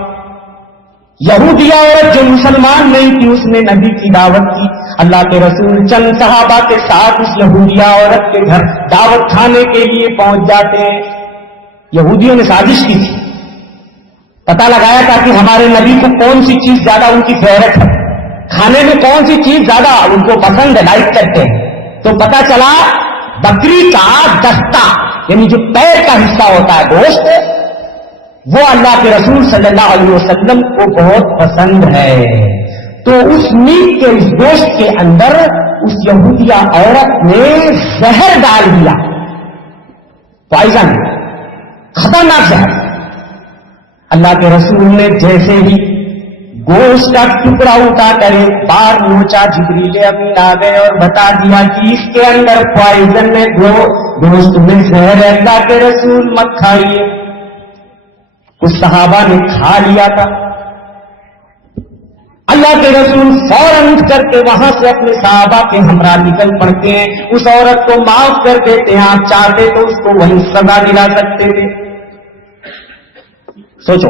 یہودیہ عورت جو مسلمان نہیں تھی، اس نے نبی کی دعوت کی۔ اللہ کے رسول چند صحابہ کے ساتھ اس یہودیہ عورت کے گھر دعوت کھانے کے لیے پہنچ جاتے ہیں۔ یہودیوں نے سازش کی تھی، پتہ لگایا تھا کہ ہمارے نبی کو کون سی چیز زیادہ ان کی فیورٹ ہے، کھانے میں کون سی چیز زیادہ ان کو پسند ہے، لائک کرتے ہیں۔ تو پتہ چلا بکری کا دستہ، یعنی جو پیر کا حصہ ہوتا ہے، گوشت، وہ اللہ کے رسول صلی اللہ علیہ وسلم کو بہت پسند ہے۔ تو اس میٹ کے، اس گوشت کے اندر اس یہودیہ عورت نے زہر ڈال دیا، پوائزن، خطرناک زہر۔ اللہ کے رسول نے جیسے ہی گوشت کا ٹکڑا اٹھا کر ایک بار نوچا، جبریل امین آ گئے اور بتا دیا کہ اس کے اندر پوائزن ہے، گوشت میں زہر ہے، اللہ کے رسول مت کھائیے۔ کچھ صحابہ نے کھا لیا تھا، اللہ کے رسول فوراً اٹھ کر کے وہاں سے اپنے صحابہ کے ہمراہ نکل پڑتے ہیں، اس عورت کو معاف کر دیتے ہیں، آپ چاہتے تو اس کو وہیں سزا دلا سکتے تھے۔ سوچو،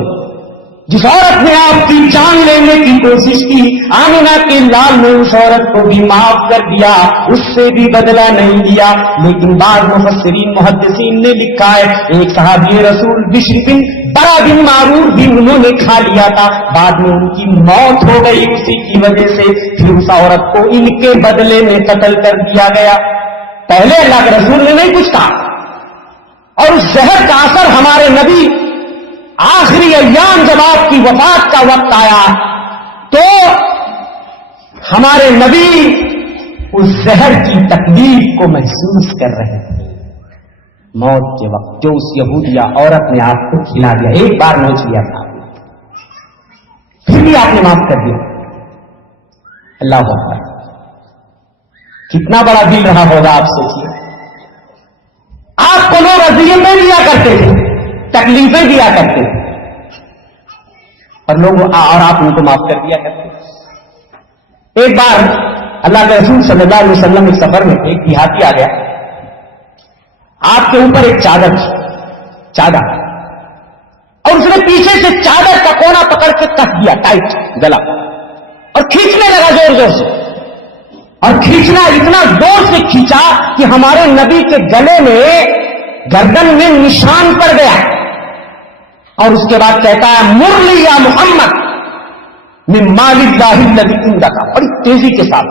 جس عورت نے آپ کی جان لینے کی کوشش کی، آمنہ کے لال نے اس عورت کو بھی معاف کر دیا، اس سے بھی بدلہ نہیں لیا۔ لیکن بعض مفسرین محدثین نے لکھا ہے ایک صحابی رسول بشر بن برا بن معرور بھی انہوں نے کھا لیا تھا، بعد میں ان کی موت ہو گئی اسی کی وجہ سے، پھر اس عورت کو ان کے بدلے میں قتل کر دیا گیا۔ پہلے اللہ کے رسول نے نہیں کچھ کہا، اور اس زہر کا اثر ہمارے نبی آخری ایام جب آپ کی وفات کا وقت آیا تو ہمارے نبی اس زہر کی تکلیف کو محسوس کر رہے تھے موت کے وقت، جو اس یہودیہ عورت نے آپ کو کھلا دیا، ایک بار نوچ لیا تھا، پھر بھی آپ نے معاف کر دیا. اللہ اکبر. کتنا بڑا دل رہا ہوگا آپ سوچیے. آپ کو لوگ اذیتیں دیا کرتے تھے, تکلیفیں دیا کرتے تھے, اور آپ ان کو معاف کر دیا کرتے تھے. ایک بار اللہ کے رسول صلی اللہ علیہ وسلم ایک سفر میں ایک دیہاتی آ گیا. آپ کے اوپر ایک چادر اور اس نے پیچھے سے چادر کا کونا پکڑ کے کس دیا ٹائٹ گلا, اور کھینچنے لگا زور زور سے, اور کھینچنا اتنا زور سے کھینچا کہ ہمارے نبی کے گلے میں گردن میں نشان پڑ گیا. اور اس کے بعد کہتا ہے مرلی یا محمد من مال اللہ الذی عندک, بڑی تیزی کے ساتھ,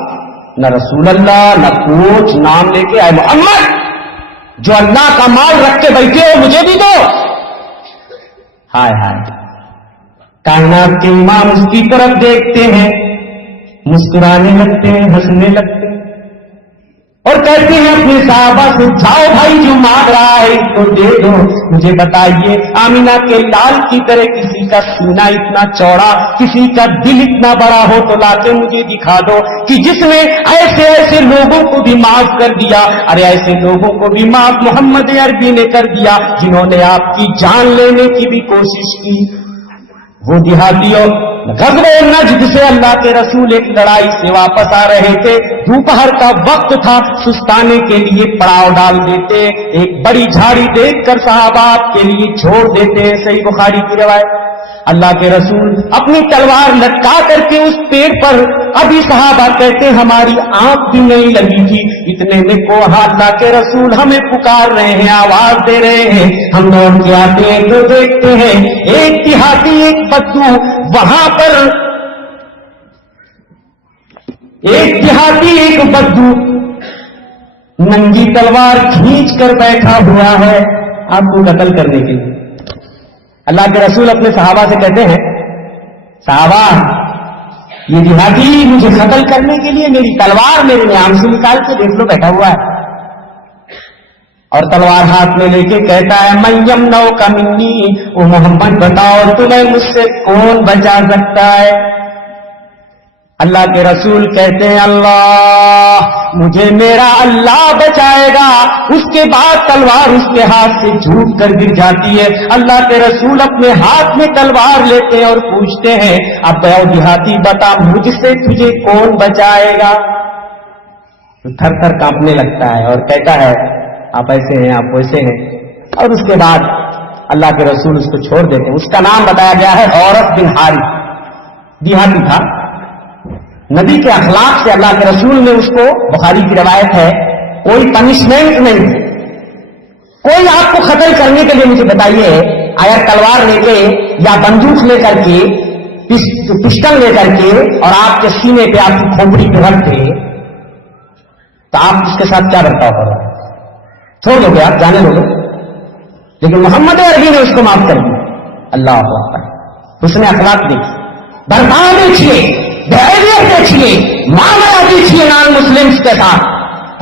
نہ رسول اللہ نہ کچھ, نام لے کے آئے محمد جو اللہ کا مال رکھ کے بیٹھے ہو مجھے بھی دو. ہائے ہائے, کائنات کے امام اس کی طرف دیکھتے ہیں, مسکرانے لگتے ہیں, ہنسنے لگتے ہیں, اور کہتے ہیں اپنے صحابہ سے جاؤ بھائی جو مانگ رہا ہے اس کو دے دو. مجھے بتائیے آمینہ کے لال کی طرح کسی کا سینہ اتنا چوڑا, کسی کا دل اتنا بڑا ہو تو لا کے مجھے دکھا دو کہ جس نے ایسے ایسے لوگوں کو بھی معاف کر دیا. ارے ایسے لوگوں کو بھی معاف محمد عربی نے کر دیا جنہوں نے آپ کی جان لینے کی بھی کوشش کی. وہ دیہاتیوں غزوہ نجد سے اللہ کے رسول ایک لڑائی سے واپس آ رہے تھے. دوپہر کا وقت تھا, سستانے کے لیے پڑاؤ ڈال دیتے, ایک بڑی جھاڑی دیکھ کر صحابہ آپ کے لیے چھوڑ دیتے. صحیح بخاری کی روایت. اللہ کے رسول اپنی تلوار لٹکا کر کے اس پیڑ پر, ابھی صحابہ کہتے ہماری آنکھ بھی نہیں لگی تھی, اتنے میں کو اللہ کے رسول ہمیں پکار رہے ہیں, آواز دے رہے ہیں. ہم دوڑ کے آتے ہیں تو دیکھتے ہیں ایک دیہاتی ایک بدو وہاں پر, ایک دیہاتی ایک بدو ننگی تلوار کھینچ کر بیٹھا ہوا ہے آپ کو قتل کرنے کے لیے. اللہ کے رسول اپنے صحابہ سے کہتے ہیں صحابہ یہ دیہاتی مجھے قتل کرنے کے لیے میری تلوار میرے نام سے نکال کے دیکھ لو بیٹھا ہوا ہے. اور تلوار ہاتھ میں لے کے کہتا ہے من یمنعک منی, او محمد بتاؤ تمہیں مجھ سے کون بچا سکتا ہے. اللہ کے رسول کہتے ہیں اللہ, مجھے میرا اللہ بچائے گا. اس کے بعد تلوار اس کے ہاتھ سے جھوٹ کر گر جاتی ہے. اللہ کے رسول اپنے ہاتھ میں تلوار لیتے ہیں اور پوچھتے ہیں اب دیہاتی بتا مجھ سے تجھے کون بچائے گا. تو تھر تھر کانپنے لگتا ہے اور کہتا ہے آپ ایسے ہیں آپ ویسے ہیں. اور اس کے بعد اللہ کے رسول اس کو چھوڑ دیتے ہیں. اس کا نام بتایا گیا ہے عورت بن حارث, دیہاتی تھا. نبی کے اخلاق سے اللہ کے رسول نے اس کو, بخاری کی روایت ہے, کوئی پنشمنٹ نہیں, کوئی آپ کو قتل کرنے کے لیے مجھے بتائیے آیا تلوار لے کے یا بندوق لے کر کے پسٹل لے کر کے اور آپ کے سینے پہ آپ کی کھوپڑی پہ رکھ کے, تو آپ اس کے ساتھ کیا برتاؤ کرو؟ چھوڑ دو گے, آپ جانے دو گے. لیکن محمد عربی نے اس کو معاف کر دیا. اللہ اکبر. اس نے اخلاق دیکھی, برتاؤ دیکھیے, بہیویئر دیکھیے, معاملہ دیکھیے نان مسلمس کے ساتھ.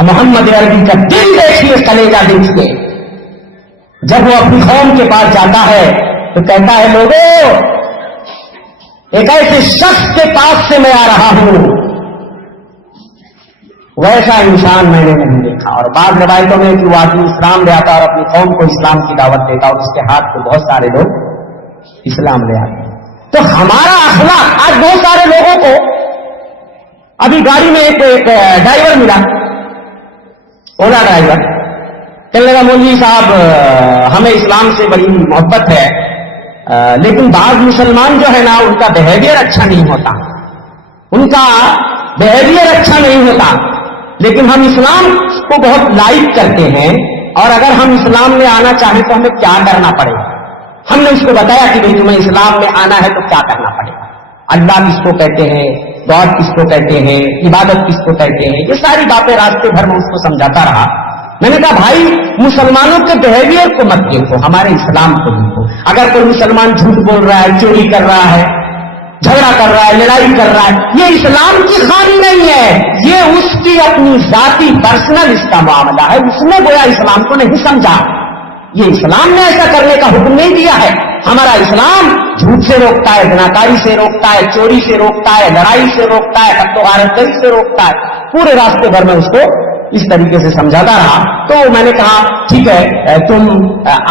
محمد عربی کا دل دیکھیے, کلیجہ دیکھیے. جب وہ اپنی قوم کے پاس جاتا ہے تو کہتا ہے لوگوں ایک ایسے شخص کے پاس سے میں آ رہا ہوں ویسا انسان میں نے نہیں دیکھا. اور بعض روایتوں میں کہ وہ آدمی اسلام لے آتا اور اپنی قوم کو اسلام کی دعوت دیتا اور اس کے ہاتھ کو بہت سارے لوگ اسلام لے آتے. تو ہمارا اخلاق آج بہت سارے لوگوں کو, ابھی گاڑی میں ایک ڈرائیور ملا, اولا ڈرائیور, کہنے لگا مولوی صاحب ہمیں اسلام سے بڑی محبت ہے, لیکن بعض مسلمان جو ہے نا ان کا بہیویئر اچھا نہیں ہوتا, ان کا بہیویئر اچھا نہیں ہوتا, لیکن ہم اسلام کو بہت لائک کرتے ہیں, اور اگر ہم اسلام میں آنا چاہیں تو ہمیں کیا کرنا پڑے گا. ہم نے اس کو بتایا کہ بھائی تمہیں اسلام میں آنا ہے تو کیا کرنا پڑے گا, اللہ کس کو کہتے ہیں, گاڈ کس کو کہتے ہیں, عبادت کس کو کہتے ہیں, یہ ساری باتیں راستے بھر میں اس کو سمجھاتا رہا. میں نے کہا بھائی مسلمانوں کے بہیویئر کو مت دیکھو, ہمارے اسلام کو دیکھو. اگر کوئی مسلمان جھوٹ بول رہا ہے, چوری کر رہا ہے, جھگڑا کر رہا ہے, لڑائی کر رہا ہے, یہ اسلام کی خامی نہیں ہے, یہ اس کی اپنی ذاتی پرسنل اس کا معاملہ ہے. اس نے گویا اسلام کو نہیں سمجھا, یہ اسلام نے ایسا کرنے کا حکم نہیں دیا ہے. ہمارا اسلام جھوٹ سے روکتا ہے, زناکاری سے روکتا ہے, چوری سے روکتا ہے, لڑائی سے روکتا ہے, حق و غارت گری سے روکتا ہے. پورے راستے بھر میں اس کو اس طریقے سے سمجھاتا رہا. تو میں نے کہا ٹھیک ہے, تم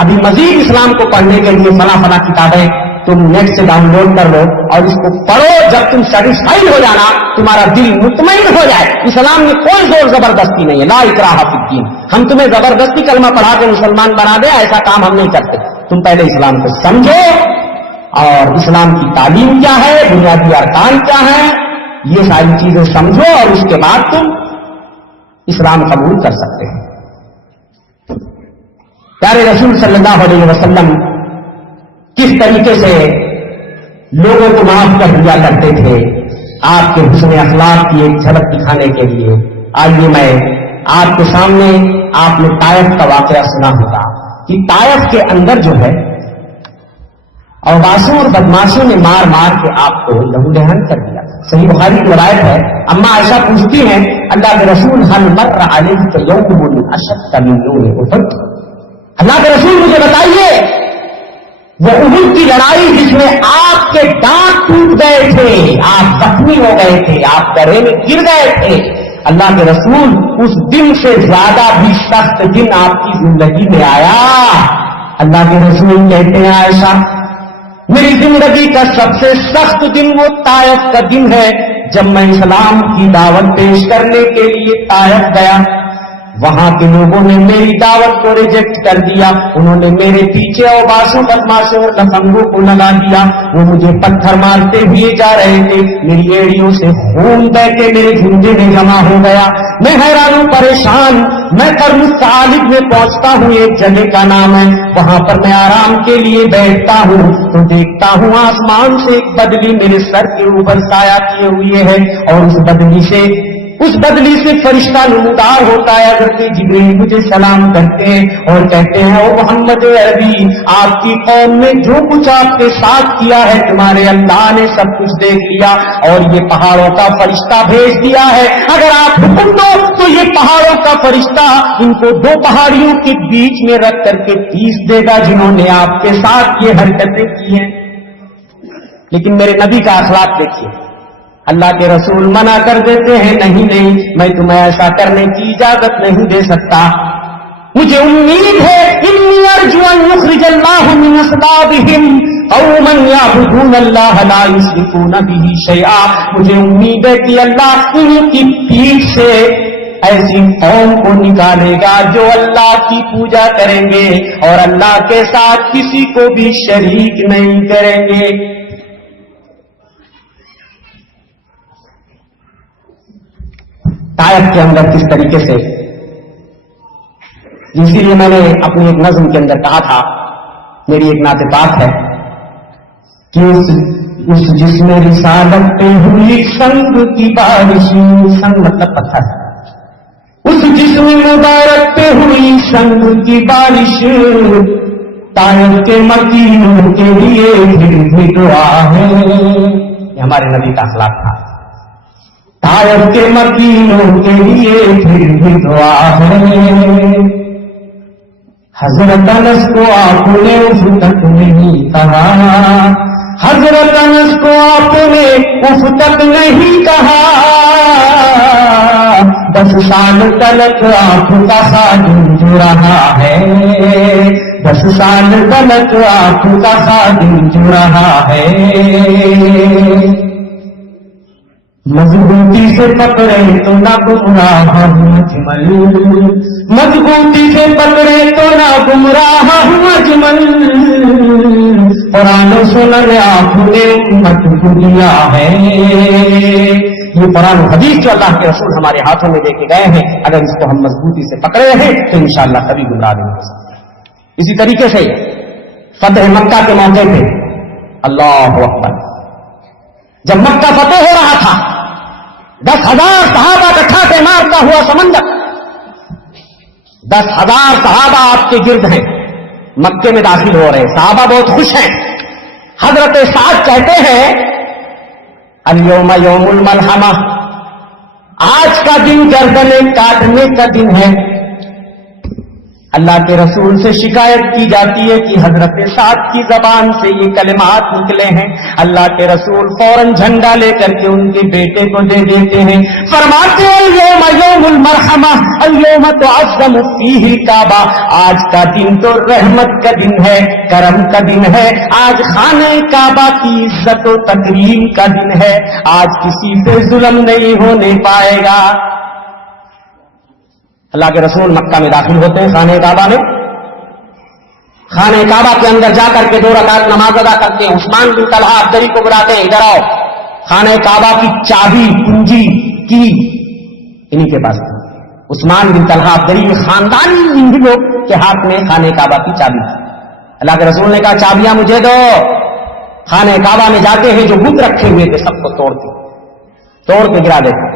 ابھی مزید اسلام کو پڑھنے کے لیے فلاں کتابیں تم نیٹ سے ڈاؤن لوڈ کر لو اور اس کو پڑھو. جب تم سیٹسفائیڈ ہو جانا, تمہارا دل مطمئن ہو جائے. اسلام میں کوئی زور زبردستی نہیں ہے, لا اکراہ فی الدین. ہم تمہیں زبردستی کلمہ پڑھا کے مسلمان بنا دیں, ایسا کام ہم نہیں کرتے. تم پہلے اسلام کو سمجھو اور اسلام کی تعلیم کیا ہے, بنیادی ارکان کیا ہے, یہ ساری چیزیں سمجھو اور اس کے بعد تم اسلام قبول کر سکتے ہیں. پیارے رسول صلی اللہ علیہ وسلم کس طریقے سے لوگوں کو معاف کر دیا کرتے تھے, آپ کے حسن اخلاق کی ایک جھلک دکھانے کے لیے آئیے میں آپ کے سامنے, آپ نے طائف کا واقعہ سنا ہوگا کہ طائف کے اندر جو ہے اوباسوں اور بدماشوں نے مار مار کے آپ کو لہو دہن کر دیا. صحیح بخاری کی روایت ہے, اما عائشہ پوچھتی ہیں اللہ کے رسول حل مر علیک یوم اشد من یوم احد, اللہ کے رسول مجھے بتائیے وہ احد کی لڑائی جس میں آپ کے دانت ٹوٹ گئے تھے, آپ زخمی ہو گئے تھے, آپ درے میں گر گئے تھے, اللہ کے رسول اس دن سے زیادہ بھی سخت دن آپ کی زندگی میں آیا. اللہ کے رسول کہتے ہیں عائشہ میری زندگی کا سب سے سخت دن وہ طائف کا دن ہے جب میں اسلام کی دعوت پیش کرنے کے لیے طائف گیا. وہاں کے لوگوں نے میری دعوت کو ریجیکٹ کر دیا, انہوں نے میرے پیچھے اوباسوں بدماشوں اور لفنگوں کو لگا دیا. وہ مجھے پتھر مارتے ہوئے جا رہے تھے, میری ایڑیوں سے خون بہ کے میرے جھنڈے میں جمع ہو گیا. میں حیران ہوں, پریشان. میں قرن طالب میں پہنچتا ہوں, ایک جگہ کا نام ہے, وہاں پر میں آرام کے لیے بیٹھتا ہوں تو دیکھتا ہوں آسمان سے ایک بدلی میرے سر کے اوپر سایہ کیے ہوئے ہے اور اس بدلی سے فرشتہ نمودار ہوتا ہے. حضرت جبریل مجھے سلام کرتے ہیں اور کہتے ہیں او محمد عربی, آپ کی قوم نے جو کچھ آپ کے ساتھ کیا ہے تمہارے اللہ نے سب کچھ دیکھ لیا اور یہ پہاڑوں کا فرشتہ بھیج دیا ہے. اگر آپ حکم دو تو یہ پہاڑوں کا فرشتہ ان کو دو پہاڑیوں کے بیچ میں رکھ کر کے پیس دے گا جنہوں نے آپ کے ساتھ یہ حرکتیں کی ہیں. لیکن میرے نبی کا اخلاق دیکھیے, اللہ کے رسول منع کر دیتے ہیں نہیں میں تمہیں ایسا کرنے کی اجازت نہیں دے سکتا. مجھے امید ہے انی ارجو ان یخرج اللہ من اصلابہم قوما یعبدون اللہ لا یشرکون بہ شیئا. مجھے امید ہے کہ اللہ ان کی پیٹھ سے ایسی قوم کو نکالے گا جو اللہ کی پوجا کریں گے اور اللہ کے ساتھ کسی کو بھی شریک نہیں کریں گے. طائف کے اندر کس طریقے سے, اسی لیے میں نے اپنی ایک نظم کے اندر کہا تھا, میری ایک نعت پاک ہے کہ اس جسم رسالت پہ ہوئی سنگ کی بارش, سنگ مطلب پتھر, اس جسم مبارک پہ ہوئی سنگ کی بارش, طائف کے مکینوں کے لیے پھر بھی دعا ہے. یہ ہمارے نبی کا اخلاق تھا. طائف کے مکینوں کے لیے پھر بھی دعا ہے. حضرت انس کو آپ نے اف تک نہیں کہا, حضرت انس کو آپ نے اف تک نہیں کہا. 10 سال تلک آپ کا خادم جو رہا ہے, 10 سال تلک آپ کا خادم جو رہا ہے. مضبوطی سے پکڑے تو نہ گمراہ ہوں اجمل, مضبوطی سے پکڑے تو نہ گمراہ ہوں اجمل. قرآن سنن آپ نے امت کو دیا ہے. یہ قرآن و حدیث جو اللہ کے رسول ہمارے ہاتھوں میں دے کے گئے ہیں, اگر اس کو ہم مضبوطی سے پکڑے ہیں تو انشاءاللہ کبھی گمراہ نہیں ہو سکتے. اسی طریقے سے فتح مکہ کے موقع پہ اللہ اکبر, جب مکہ فتح ہو رہا تھا 10,000 صحابہ کا ٹھاٹے مارتا ہوا سمندر, 10,000 صحابہ آپ کے گرد ہیں, مکے میں داخل ہو رہے ہیں, صحابہ بہت خوش ہیں. حضرت سعد کہتے ہیں الیوم یوم الملحمہ, آج کا دن گردنیں کاٹنے کا دن ہے. اللہ کے رسول سے شکایت کی جاتی ہے کہ حضرت سعد کی زبان سے یہ کلمات نکلے ہیں. اللہ کے رسول فوراً جھنڈا لے کر کے ان کے بیٹے کو دے دیتے ہیں. فرماتے ہیں اليوم یوم المرحمہ اليوم تعظم فیہ الکعبہ. آج کا دن تو رحمت کا دن ہے, کرم کا دن ہے. آج خانہ کعبہ کی عزت و تکریم کا دن ہے. آج کسی پہ ظلم نہیں ہونے پائے گا. اللہ کے رسول مکہ میں داخل ہوتے ہیں خانہ کعبہ میں. خانہ کعبہ کے اندر جا کر کے 2 رکعت نماز ادا کرتے ہیں. عثمان بن طلحہ عبدری کو بلاتے ہیں, ادھر آؤ. خانہ کعبہ کی چابی کنجی کی انہی کے پاس. عثمان بن طلحہ عبدری میں خاندانی ہندوؤں کے ہاتھ میں خانہ کعبہ کی چابی تھی. اللہ کے رسول نے کہا چابیاں مجھے دو. خانہ کعبہ میں جاتے ہیں, جو بت رکھے ہوئے تھے سب کو توڑ کے گرا دیتے.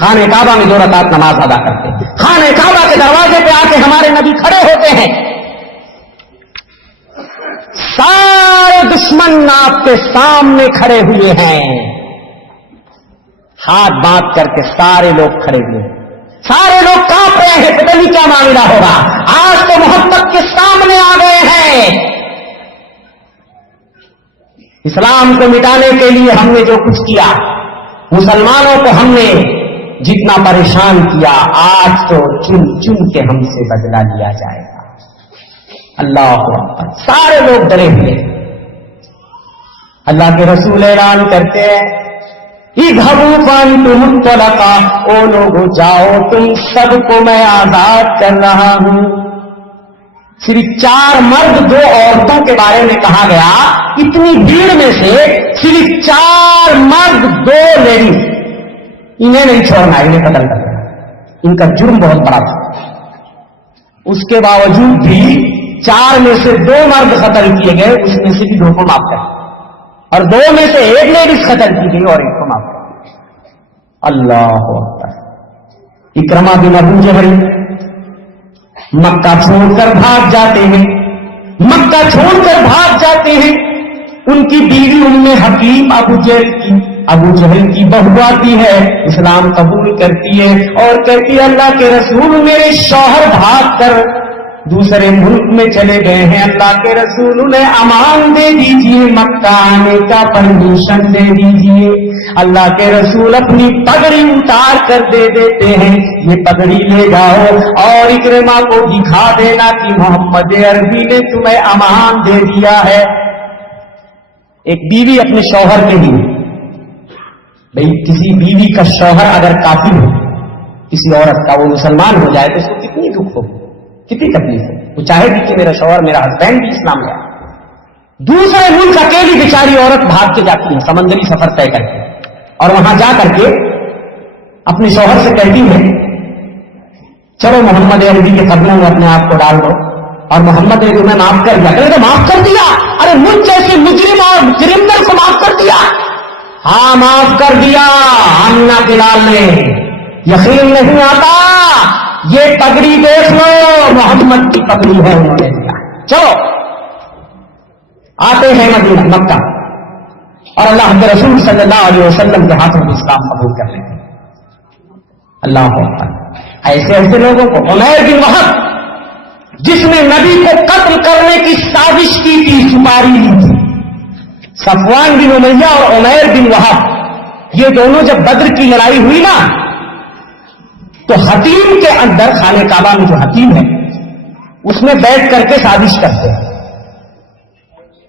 خانہ کعبہ میں 2 رکعت نماز ادا کرتے ہیں. خانہ کعبہ کے دروازے پہ آ کے ہمارے نبی کھڑے ہوتے ہیں. سارے دشمن آپ کے سامنے کھڑے ہوئے ہیں. ہاتھ باندھ کر کے سارے لوگ کھڑے ہوئے ہیں. سارے لوگ کانپ رہے ہیں, پتہ نہیں کیا معاملہ ہوگا. آج تو محبت کے سامنے آ گئے ہیں. اسلام کو مٹانے کے لیے ہم نے جو کچھ کیا, مسلمانوں کو ہم نے جتنا پریشان کیا, آج تو چن چن کے ہم سے بدلہ لیا جائے گا. اللہ اکبر. سارے لوگ ڈرے ہوئے. اللہ کے رسول اعلان کرتے ہیں اذهبوا فانتم طلقا, او لوگو جاؤ, تم سب کو میں آزاد کر رہا ہوں. صرف 4 مرد 2 عورتوں کے بارے میں کہا گیا. اتنی بھیڑ میں سے صرف 4 مرد 2 لیڈیز, انہیں نہیں چھوڑنا, انہیں قتل کرنا. ان کا جرم بہت بڑا تھا. اس کے باوجود بھی 4 میں سے 2 مرد قتل کیے گئے, اس میں سے بھی 2 کو معاف کر, اور 2 میں سے 1 لیڈیز قتل کی گئی اور 1 کو معاف کر. اللہ اکبر. اکرمہ بن ابو جہل مکہ چھوڑ کر بھاگ جاتے ہیں. مکہ چھوڑ کر بھاگ جاتے ہیں. ان کی بیوی ام حکیم ابو جہل کی بہو آتی ہے, اسلام قبول کرتی ہے اور کہتی ہے اللہ کے رسول میرے شوہر بھاگ کر دوسرے ملک میں چلے گئے ہیں. اللہ کے رسول انہیں امان دے دیجئے, مکہ آنے کا پرمیشن دے دیجئے. اللہ کے رسول اپنی پگڑی اتار کر دے دیتے ہیں, یہ پگڑی لے جاؤ اور اکرمہ کو دکھا دینا کہ محمد عربی نے تمہیں امان دے دیا ہے. ایک بیوی اپنے شوہر کے لیے, بھئی کسی بیوی کا شوہر اگر کافر ہو کسی عورت کا, وہ مسلمان ہو جائے تو اس کو کتنی دکھ ہو, کتنی تکلیف ہے. وہ چاہے گی کہ میرا شوہر میرا ہسبینڈ بھی اسلام لے. دوسرے ملک اکیلی بیچاری عورت بھاگ کے جاتی ہے سمندری سفر طے کر کے, اور وہاں جا کر کے اپنے شوہر سے کہتی ہے چلو محمد عربی کے قدموں میں اپنے آپ کو ڈال دو اور محمد نے تمہیں معاف کر دیا. کہتے معاف کر دیا؟ ارے مجھ جیسے مجرم اور کرمنل کو معاف کر دیا؟ ہاں معاف کر دیا. آمنہ بلال نے, یقین نہیں آتا, یہ پگڑی دیکھ لو, محمد کی پگڑی ہے, انہوں نے دیا. چلو آتے ہیں مدینہ مکہ, اور اللہ کے رسول صلی اللہ علیہ وسلم کے ہاتھوں میں اسلام قبول کر لیتے ہیں. اللہ اکبر. ایسے ایسے لوگوں کو عمیر بن وہب جس نے نبی کو قتل کرنے کی سازش کی تھی, سپاری لی تھی, صفوان بن امیہ اور عمیر بن وہب, یہ دونوں جب بدر کی لڑائی ہوئی نا تو حتیم کے اندر, خانہ کعبہ میں جو حتیم ہے اس میں بیٹھ کر کے سازش کرتے ہیں.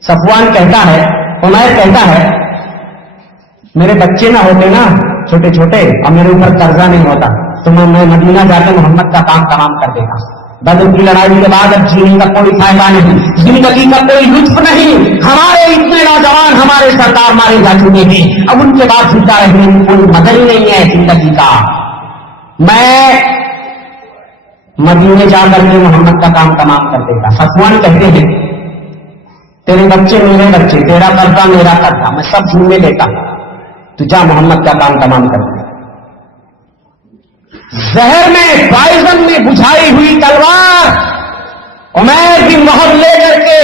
صفوان کہتا ہے, عمیر کہتا ہے میرے بچے نہ ہوتے نا چھوٹے چھوٹے اور میرے اوپر قرضہ نہیں ہوتا تو میں مدینہ جا کے محمد کا کام تمام کر دیتا. بدر کی لڑائی کے بعد اب جینے کا کوئی فائدہ نہیں, زندگی کا کوئی لطف نہیں. ہمارے اتنے نوجوان ہمارے سردار مارے جا چکے ہیں, اب ان کے بعد زندہ رہنے میں کوئی مزہ ہی نہیں ہے زندگی کا. میں مدینے جا کر کے محمد کا کام تمام کر دے گا. صفوان کہتے ہیں تیرے بچے میرے بچے, تیرا قرضہ میرا قرضہ, میں سب ذمے لیتا ہوں, تو جا محمد کا کام تمام کر دے. زہر میں, پائزن میں بجھائی ہوئی تلوار عمیر بن وہب لے کر کے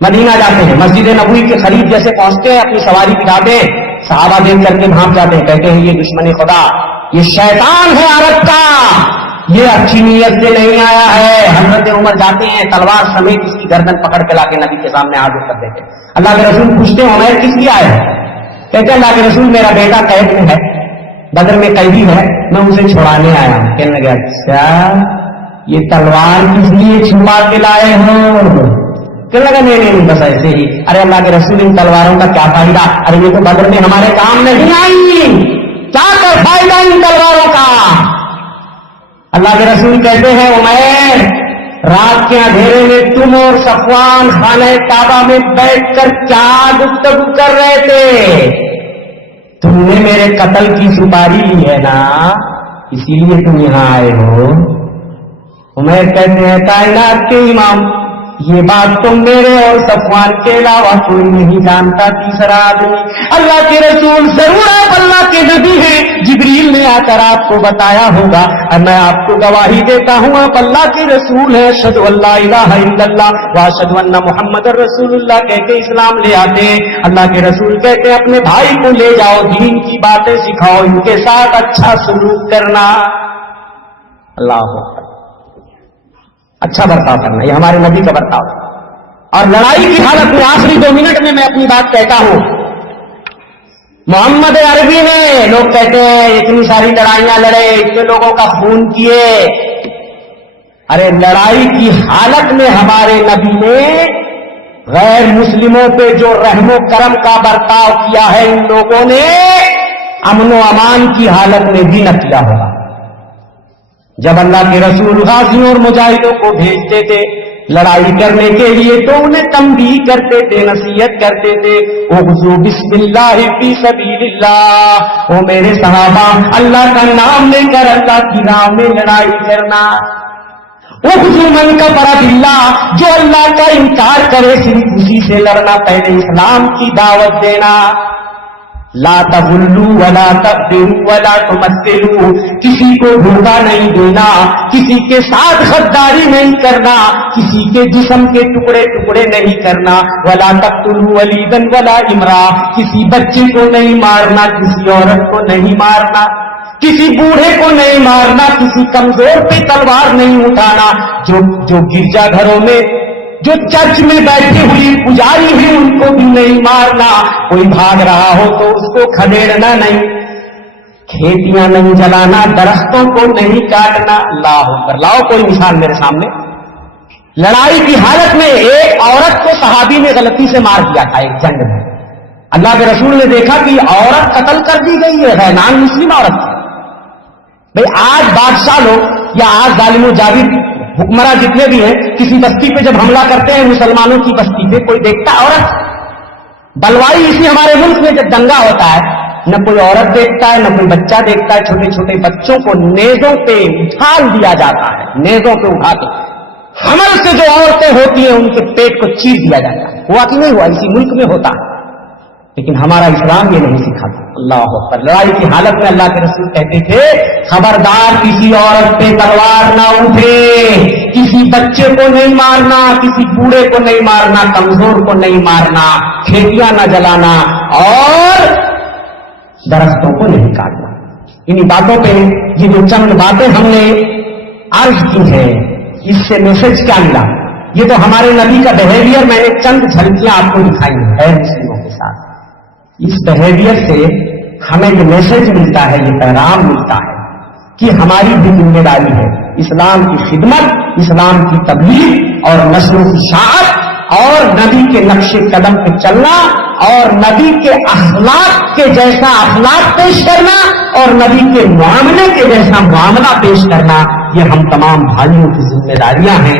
مدینہ جاتے ہیں. مسجد نبوی کے قریب جیسے پہنچتے ہیں اپنی سواری بٹھاتے ہیں, صحابہ دیکھ کر کے بھانپ جاتے ہیں, کہتے ہیں یہ دشمن خدا, یہ شیطان ہے عرب کا, یہ اچھی نیت سے نہیں آیا ہے. حضرت عمر جاتے ہیں تلوار سمیت اس کی گردن پکڑ کے لا کے نبی کے سامنے حاضر کر دیتے. اللہ کے رسول پوچھتے ہیں عمر کس لیے آئے ہیں؟ کہتے ہیں اللہ کے رسول میرا بیٹا قید میں ہے, بدر میں قیدی ہے, میں اسے چھڑانے آیا ہوں. کہنے لگے اچھا یہ تلوار کس لیے چھپا کے لائے ہو؟ کہنے لگا نہیں بس ایسے ہی. ارے اللہ کے رسول ان تلواروں کا کیا فائدہ؟ ارے یہ تو بدر میں ہمارے کام نہیں آئی, کیا کر فائدہ ان تلواروں کا؟ اللہ کے رسول کہتے ہیں عمر رات کے اندھیرے میں تم اور صفوان خانہ کعبہ میں بیٹھ کر کیا گفتگو کر رہے تھے؟ تم نے میرے قتل کی سپاری لی ہے نا, اسی لیے تم یہاں آئے ہو. عمر کہتے ہیں کائنات کے امام یہ بات تو میرے اور صفوان کے علاوہ کوئی نہیں جانتا, تیسرا آدمی. اللہ کے رسول ضرور آپ اللہ کے نبی ہیں, جبریل نے آ کر آپ کو بتایا ہوگا, اور میں آپ کو گواہی دیتا ہوں آپ اللہ کے رسول ہیں. اشہد ان لا الہ الا اللہ واشہد ان محمد رسول اللہ کہہ کے اسلام لے آتے ہیں. اللہ کے رسول کہتے ہیں اپنے بھائی کو لے جاؤ, دین کی باتیں سکھاؤ, ان کے ساتھ اچھا سلوک کرنا. اللہ اچھا برتاؤ کرنا, یہ ہمارے نبی کا برتاؤ. اور لڑائی کی حالت میں آخری 2 منٹ میں اپنی بات کہتا ہوں. محمد عربی نے لوگ کہتے ہیں اتنی ساری لڑائیاں لڑے, اتنے لوگوں کا خون کیے. ارے لڑائی کی حالت میں ہمارے نبی نے غیر مسلموں پہ جو رحم و کرم کا برتاؤ کیا ہے ان لوگوں نے امن و امان کی حالت میں بھی نہ کیا ہوگا. جب اللہ کے رسول غازیوں اور مجاہدوں کو بھیجتے تھے لڑائی کرنے کے لیے تو انہیں تنبیہ کرتے تھے, نصیحت کرتے تھے, اغزو بسم اللہ فی سبیل اللہ, او میرے صحابہ اللہ کا نام لے کر اللہ کی راہ میں لڑائی کرنا. اغزو من کفر باللہ, جو اللہ کا انکار کرے صرف اسی سے لڑنا, پہلے اسلام کی دعوت دینا. لا تغلوا ولا تغدروا ولا تمثلوا, کسی کو دھوکہ نہیں دینا, کسی کے ساتھ غداری نہیں کرنا, کسی کے جسم کے ٹکڑے ٹکڑے نہیں کرنا. ولا تقتلوا وليدا ولا امرأة, کسی بچے کو نہیں مارنا, کسی عورت کو نہیں مارنا, کسی بوڑھے کو نہیں مارنا, کسی کمزور پہ تلوار نہیں اٹھانا. جو گرجا گھروں میں جو چرچ میں بیٹھی ہوئی پجاری ہوئی ان کو بھی نہیں مارنا. کوئی بھاگ رہا ہو تو اس کو کھدیڑنا نہیں, کھیتیاں نہیں جلانا, درختوں کو نہیں کاٹنا. اللہ اکبر. لاؤ کوئی مثال میرے سامنے. لڑائی کی حالت میں ایک عورت کو صحابی نے غلطی سے مار دیا تھا ایک جنگ میں. اللہ کے رسول نے دیکھا کہ عورت قتل کر دی گئی ہے, نان مسلم عورت تھی. بھئی آج بادشاہ لوگ یا آج ظالم و جابر حکمراں جتنے بھی ہیں کسی بستی پہ جب حملہ کرتے ہیں مسلمانوں کی بستی پہ, کوئی دیکھتا عورت بلوائی. اسی ہمارے ملک میں جب دنگا ہوتا ہے نہ کوئی عورت دیکھتا ہے نہ کوئی بچہ دیکھتا ہے, چھوٹے چھوٹے بچوں کو نیزوں پہ اٹھال دیا جاتا ہے, نیزوں پہ اٹھا کے حمل سے جو عورتیں ہوتی ہیں ان کے پیٹ کو چیر دیا جاتا ہے. ہوا کہ نہیں ہوا؟ اسی ملک میں ہوتا ہے, لیکن ہمارا اسلام یہ نہیں سکھاتا. اللہ اکبر. لڑائی کی حالت میں اللہ کے رسول کہتے تھے خبردار کسی عورت پہ تلوار نہ اٹھے, کسی بچے کو نہیں مارنا, کسی بوڑھے کو نہیں مارنا, کمزور کو نہیں مارنا, کھیتیاں نہ جلانا اور درختوں کو نہیں کاٹنا. انہی باتوں پہ یہ جو چند باتیں ہم نے عرض کی ہیں اس سے میسج کیا ملا؟ یہ تو ہمارے نبی کا بہیویئر میں نے چند جھلکیاں آپ کو دکھائی ہیں مسلموں کے ساتھ. اس بہیویئر سے ہمیں یہ میسج ملتا ہے, یہ پیغام ملتا ہے کہ ہماری بھی ذمہ داری ہے اسلام کی خدمت, اسلام کی تبلیغ اور نشر و اشاعت اور نبی کے نقش قدم پہ چلنا اور نبی کے اخلاق کے جیسا اخلاق پیش کرنا اور نبی کے معاملے کے جیسا معاملہ پیش کرنا. یہ ہم تمام بھائیوں کی ذمہ داریاں ہیں.